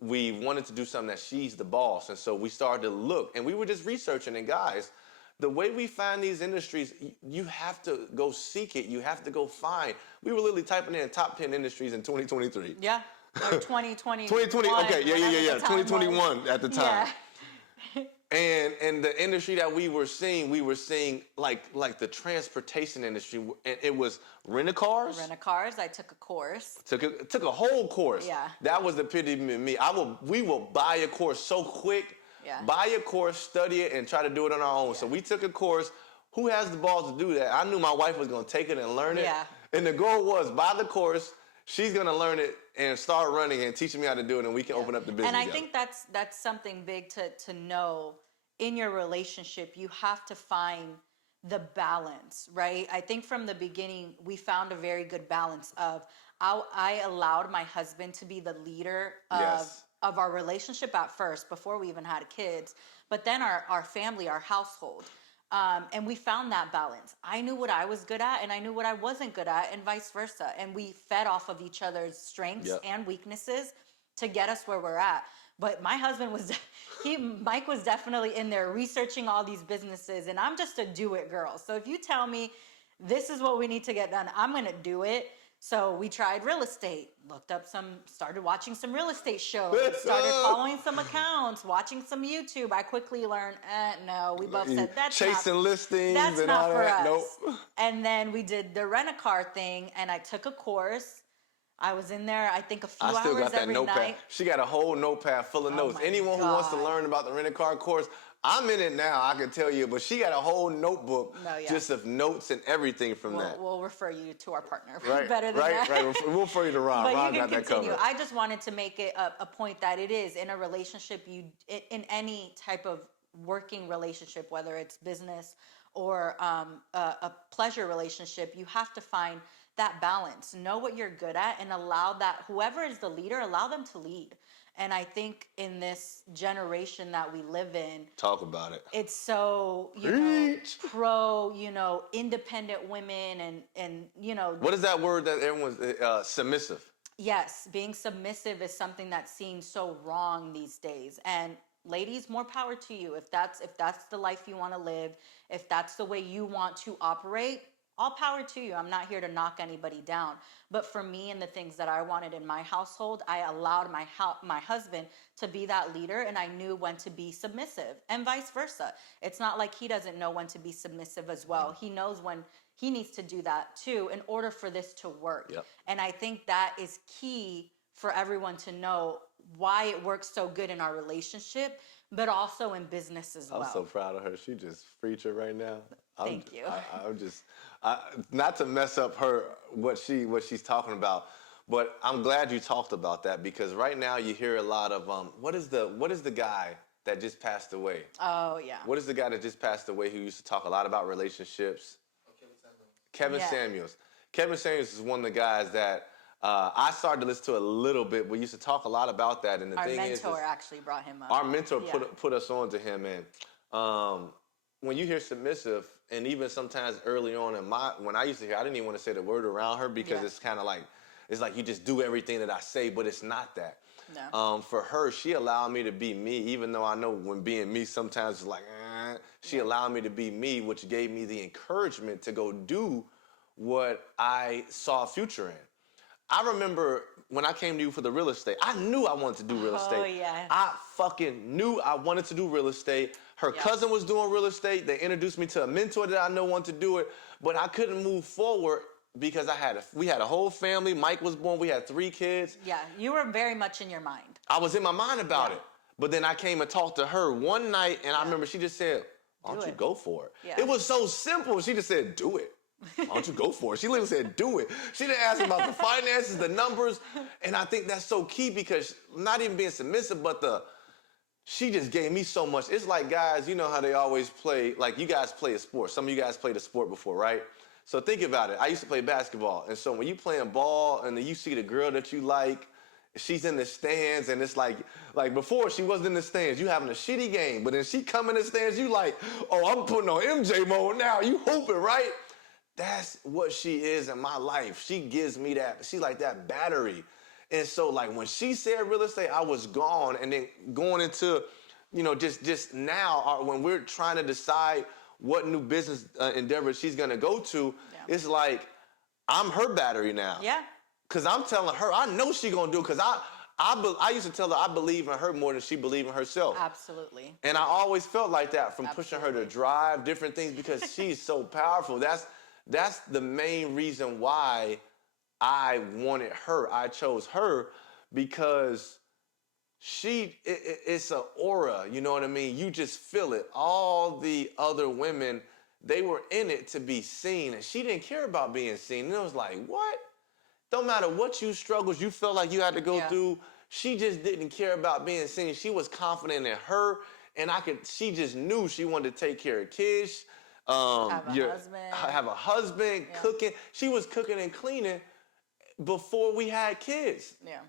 we wanted to do something that she's the boss. And so we started to look, and we were just researching. And guys, the way we find these industries, you have to go seek it. You have to go find. We were literally typing in top 10 industries in 2023. Yeah. Or 2020. 2020, okay, yeah. 2021 at the time. Yeah. And the industry that we were seeing like the transportation industry, and it was rent-a-cars. Rent-a-cars. I took a course. Took a whole course. Yeah. That was the epitome of me. We will buy a course so quick. Yeah. Buy a course, study it, and try to do it on our own. Yeah. So we took a course. Who has the balls to do that? I knew my wife was going to take it and learn it. Yeah. And the goal was, buy the course, she's going to learn it and start running and teaching me how to do it, and we can open up the business. And I think that's something big to know in your relationship. You have to find the balance, right? I think from the beginning, we found a very good balance of I allowed my husband to be the leader of our relationship at first, before we even had kids, but then our family, our household. And we found that balance. I knew what I was good at, and I knew what I wasn't good at, and vice versa. And we fed off of each other's strengths and weaknesses to get us where we're at. But my husband Mike was definitely in there researching all these businesses, and I'm just a do-it girl. So if you tell me this is what we need to get done, I'm gonna do it. So we tried real estate, started watching some real estate shows, started following some accounts, watching some YouTube. I quickly learned, no, we both said chasing listings that's and not all for that. us. Nope. And then we did the rent-a-car thing, and I took a course. I was in there, I think, a few I still hours got that every notepad. night. She got a whole notepad full of notes. my Anyone who wants to God. learn about the rent-a-car course, I'm in it now, I can tell you, but she got a whole notebook just of notes and everything from that. We'll refer you to our partner. Right, Better than that. Right. We'll refer you to Ron. But Ron you got can that continue. covered. I just wanted to make it a point that it is in a relationship, in any type of working relationship, whether it's business or a pleasure relationship, you have to find that balance. Know what you're good at, and allow that whoever is the leader, allow them to lead. And I think in this generation that we live in, talk about it. It's so pro, independent women, and What is that word that everyone's submissive? Yes, being submissive is something that's seen so wrong these days. And ladies, more power to you. If that's the life you want to live, if that's the way you want to operate, all power to you. I'm not here to knock anybody down. But for me and the things that I wanted in my household, I allowed my husband to be that leader, and I knew when to be submissive, and vice versa. It's not like he doesn't know when to be submissive as well. He knows when he needs to do that too in order for this to work. Yep. And I think that is key for everyone to know why it works so good in our relationship, but also in business as well. I'm so proud of her. She just preaching right now. Thank you. I'm just, not to mess up what she's talking about, but I'm glad you talked about that, because right now you hear a lot of what is the guy that just passed away? Oh yeah. What is the guy that just passed away who used to talk a lot about relationships? Kevin Samuels. Kevin Samuels is one of the guys that I started to listen to a little bit. We used to talk a lot about that, and the Our thing mentor actually brought him up. our mentor put us on to him, and when you hear submissive, and even sometimes early on when I used to hear, I didn't even want to say the word around her, because it's kind of like, it's like you just do everything that I say, but it's not that. No. For her, she allowed me to be me, even though I know when being me sometimes it's like, she allowed me to be me, which gave me the encouragement to go do what I saw a future in. I remember when I came to you for the real estate, I knew I wanted to do real estate. Oh, yeah. I fucking knew I wanted to do real estate. Her cousin was doing real estate. They introduced me to a mentor that I know wanted to do it, but I couldn't move forward because we had a whole family. Mike was born. We had 3 kids. Yeah, you were very much in your mind. I was in my mind about it. But then I came and talked to her one night, and I remember she just said, why don't you go for it? Yeah. It was so simple. She just said, do it. Why don't you go for it? She literally said, do it. She didn't ask about the finances, the numbers. And I think that's so key, because not even being submissive, but she just gave me so much. It's like, guys, you know how they always play, like you guys play a sport. Some of you guys played a sport before, right? So think about it. I used to play basketball. And so when you playing ball and then you see the girl that you like, she's in the stands, and it's like before she wasn't in the stands, you having a shitty game, but then she come in the stands, you like, oh, I'm putting on MJ mode now. You hooping, right? That's what she is in my life. She gives me that. She's like that battery. And so like when she said real estate, I was gone. And then going into, just now, when we're trying to decide what new business endeavor she's going to go to, it's like, I'm her battery now. Yeah. Because I'm telling her, I know she's going to do it, because I used to tell her I believe in her more than she believed in herself. Absolutely. And I always felt like that from pushing her to drive different things, because she's so powerful. That's the main reason why I wanted her. I chose her, because it's an aura, you know what I mean? You just feel it. All the other women, they were in it to be seen, and she didn't care about being seen. And it was like, what? Don't matter what struggles you felt like you had to go through, she just didn't care about being seen. She was confident in her, and she just knew she wanted to take care of kids, have a husband, cooking. She was cooking and cleaning before we had kids. Yeah.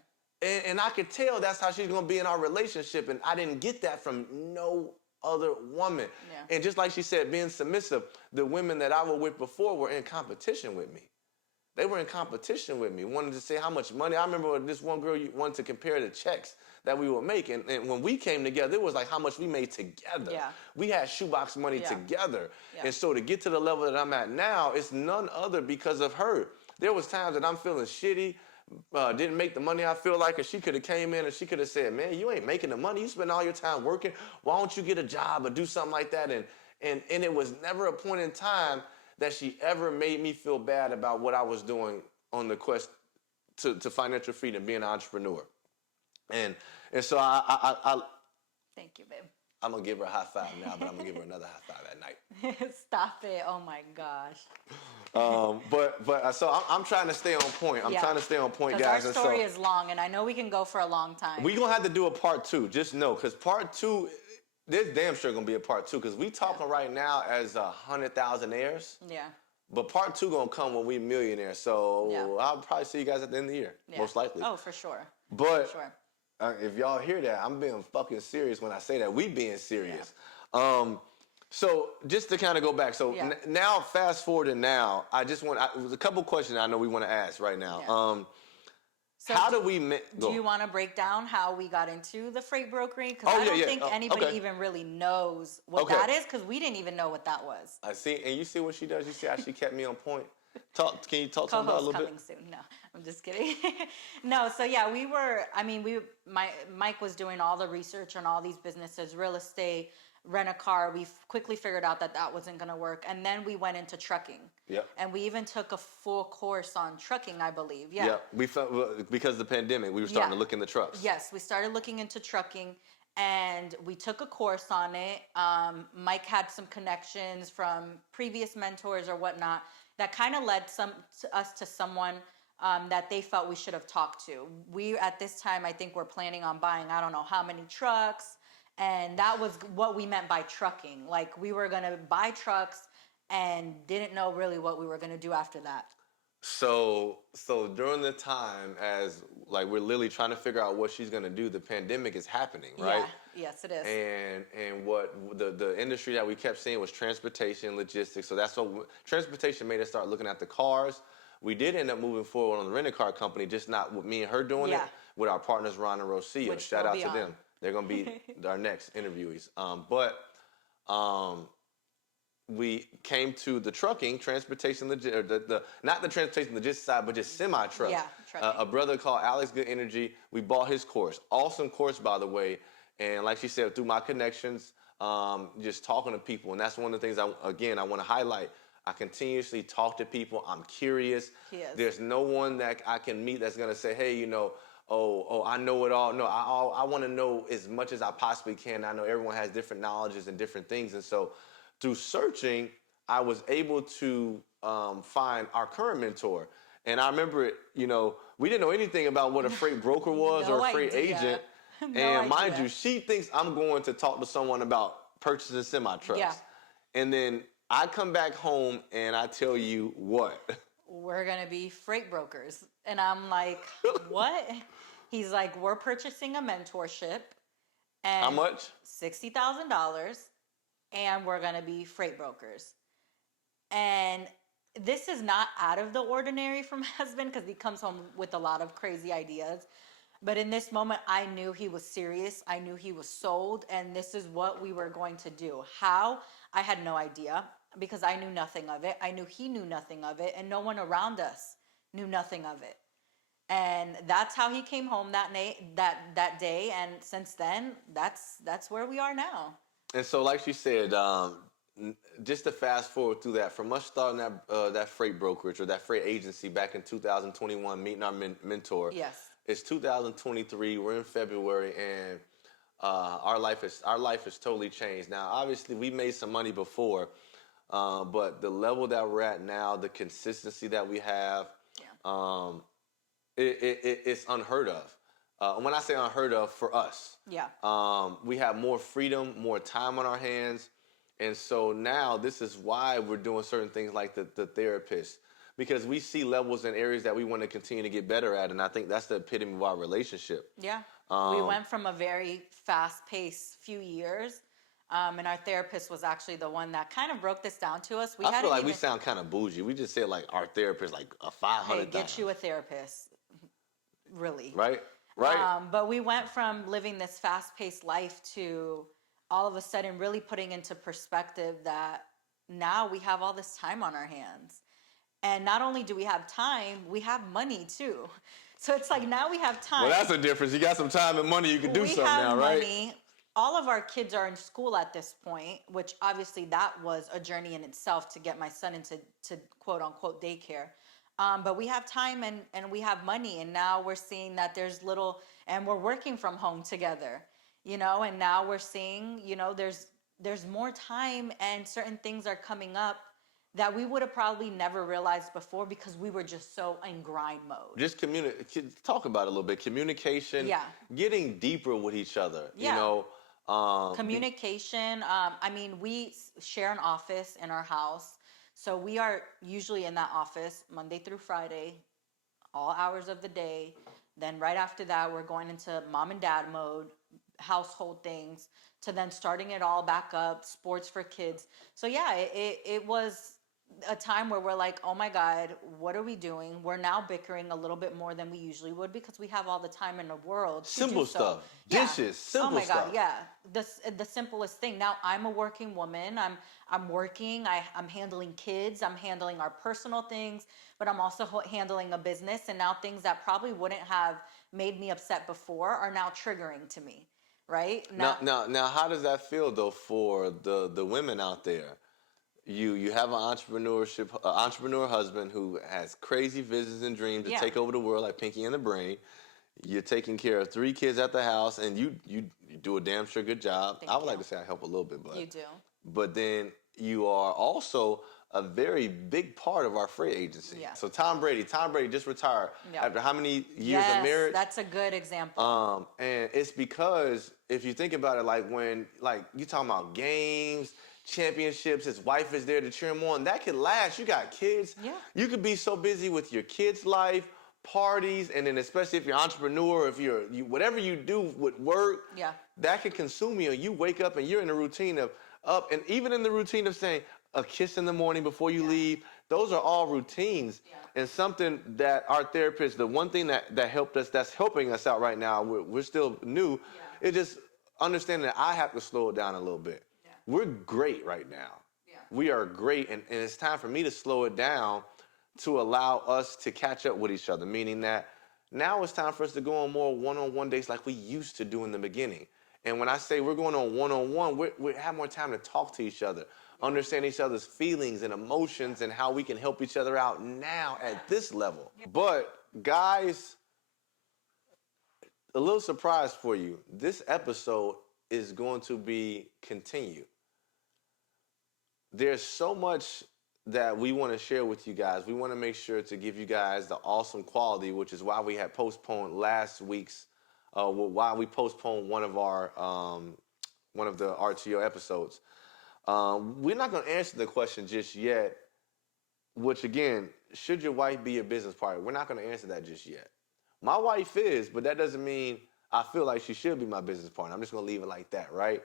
And I could tell that's how she's going to be in our relationship, and I didn't get that from no other woman. Yeah. And just like she said, being submissive, the women that I was with before were in competition with me. They were in competition with me, wanted to say how much money. I remember this one girl wanted to compare the checks that we would make. And when we came together, it was like how much we made together. Yeah. We had shoebox money together. Yeah. And so to get to the level that I'm at now, it's none other because of her. There was times that I'm feeling shitty, didn't make the money I feel like, and she could have came in and she could have said, man, you ain't making the money. You spend all your time working. Why don't you get a job or do something like that? And it was never a point in time that she ever made me feel bad about what I was doing on the quest to financial freedom, being an entrepreneur. And so I thank you, babe. I'm going to give her a high five now, but I'm going to give her another high five at night. Stop it. Oh, my gosh. But so I'm trying to stay on point. I'm trying to stay on point, guys. Our story is long, and I know we can go for a long time. We're going to have to do a part 2. Just know, because part 2, there's damn sure going to be a part 2, because we talking right now as 100,000-aires. Yeah. But part 2 going to come when we millionaires. So I'll probably see you guys at the end of the year, most likely. Oh, for sure. But for sure. If y'all hear that, I'm being fucking serious when I say that. We being serious. Yeah. So just to kind of go back. So now, fast forward to now, there's a couple questions I know we want to ask right now. Yeah. So How do we do you want to break down how we got into the freight brokering? Because Oh, I don't yeah. think Oh, anybody okay. even really knows what Okay. that is, because we didn't even know what that was. I see, and you see what she does. You see how she kept me on point. Can you talk to me about it a Co-host little bit? coming soon. No, I'm just kidding. No, so yeah, we were. I mean, Mike was doing all the research on all these businesses, real estate, rent a car. We quickly figured out that that wasn't going to work, and then we went into trucking. Yep. And we even took a full course on trucking, I believe. Yeah. Yep. We felt because of the pandemic, we were starting Yeah. to look in the trucks. Yes, we started looking into trucking, and we took a course on it. Mike had some connections from previous mentors or whatnot that kind of led us to someone that they felt we should have talked to. We at this time, I think, we're planning on buying I don't know how many trucks, and that was what we meant by trucking. Like we were gonna buy trucks and didn't know really what we were gonna do after that. So during the time, as like we're literally trying to figure out what she's gonna do, the pandemic is happening, right? Yeah. Yes, it is. And what the industry that we kept seeing was transportation, logistics. So that's what transportation made us start looking at the cars. We did end up moving forward on the rental car company, just not with me and her doing it, Yeah. with our partners Ron and Rocio. Which Shout they'll out be to on. them. They're gonna be our next interviewees. We came to the trucking, transportation, or not the transportation logistics side, but just semi trucks. Yeah, trucking. A brother called Alex Good Energy. We bought his course. Awesome course, by the way. And like she said, through my connections, just talking to people, and that's one of the things I want to highlight. I continuously talk to people. I'm curious. Yes. There's no one that I can meet that's gonna say, hey, oh, I know it all. No, I want to know as much as I possibly can. I know everyone has different knowledges and different things, and so through searching, I was able to find our current mentor. And I remember it, we didn't know anything about what a freight broker was No or a freight idea. agent. No And mind idea. you, she thinks I'm going to talk to someone about purchasing semi trucks. Yeah. And then I come back home and I tell you what? We're going to be freight brokers. And I'm like, what? He's like, we're purchasing a mentorship. And How much? $60,000. And we're going to be freight brokers. And this is not out of the ordinary for my husband because he comes home with a lot of crazy ideas. But in this moment, I knew he was serious. I knew he was sold. And this is what we were going to do. How? I had no idea because I knew nothing of it. I knew he knew nothing of it. And no one around us knew nothing of it. And that's how he came home that day. And since then, that's where we are now. And so, like she said, just to fast forward through that, from us starting that freight brokerage or that freight agency back in 2021, meeting our mentor. Yes. It's 2023. We're in February, and our life has totally changed. Now, obviously, we made some money before, but the level that we're at now, the consistency that we have, it's unheard of. When I say unheard of, for us, we have more freedom, more time on our hands. And so now this is why we're doing certain things like the therapist, because we see levels and areas that we want to continue to get better at. And I think that's the epitome of our relationship. Yeah. We went from a very fast-paced few years, and our therapist was actually the one that kind of broke this down to us. I feel like we sound kind of bougie. We just said like our therapist, like a $500. Hey, get you a therapist. Really. Right? Right. But we went from living this fast-paced life to all of a sudden really putting into perspective that now we have all this time on our hands. And not only do we have time, we have money too. So it's like now we have time. Well, that's the difference. You got some time and money, you can do something now, right? Money. All of our kids are in school at this point, which obviously that was a journey in itself to get my son into quote unquote daycare. But we have time and we have money, and now we're seeing that there's and we're working from home together, and now we're seeing, there's more time and certain things are coming up that we would have probably never realized before because we were just so in grind mode. Just talk about it a little bit. Communication, getting deeper with each other, Communication. We share an office in our house. So we are usually in that office Monday through Friday, all hours of the day. Then right after that, we're going into mom and dad mode, household things, to then starting it all back up, sports for kids. So yeah, it was a time where we're like, oh my God, what are we doing? We're now bickering a little bit more than we usually would because we have all the time in the world to Simple do so. stuff, Yeah. dishes, Oh simple my God, stuff. yeah. The simplest thing. Now I'm a working woman. I'm working. I'm handling kids. I'm handling our personal things, but I'm also handling a business. And now things that probably wouldn't have made me upset before are now triggering to me. Right Now, now, now, now, how does that feel though for the women out there? You have an entrepreneur husband who has crazy visions and dreams to yeah, take over the world like Pinky and the Brain. You're taking care of 3 kids at the house, and you do a damn sure good job. thank I would you. like to say I help a little bit, You do. but then you are also a very big part of our freight agency. Yeah. So Tom Brady just retired Yeah. after how many years of Yes, marriage? that's a good example. And it's because if you think about it, like when like you talking about games, championships, his wife is there to cheer him on. That could last. You got kids. Yeah. You could be so busy with your kids' life, parties, and then especially if you're an entrepreneur, if you whatever you do with work, Yeah. that can consume you. And you wake up and you're in a routine of up, and even in the routine of saying a kiss in the morning before you leave. Those are all routines. Yeah. And something that our therapist, the one thing that helped us, that's helping us out right now, we're still new, is just understanding that I have to slow it down a little bit. Yeah. We're great right now. Yeah. We are great, and it's time for me to slow it down to allow us to catch up with each other, meaning that now it's time for us to go on more one-on-one dates like we used to do in the beginning. And when I say we're going on one-on-one, we have more time to talk to each other, understand each other's feelings and emotions and how we can help each other out now at this level. But guys, a little surprise for you. This episode is going to be continued. There's so much that we want to share with you guys. We want to make sure to give you guys the awesome quality, which is why we had postponed last week's, why we postponed one of the RTO episodes. We're not going to answer the question just yet, which again, should your wife be your business partner? We're not going to answer that just yet. My wife is, but that doesn't mean I feel like she should be my business partner. I'm just going to leave it like that, right?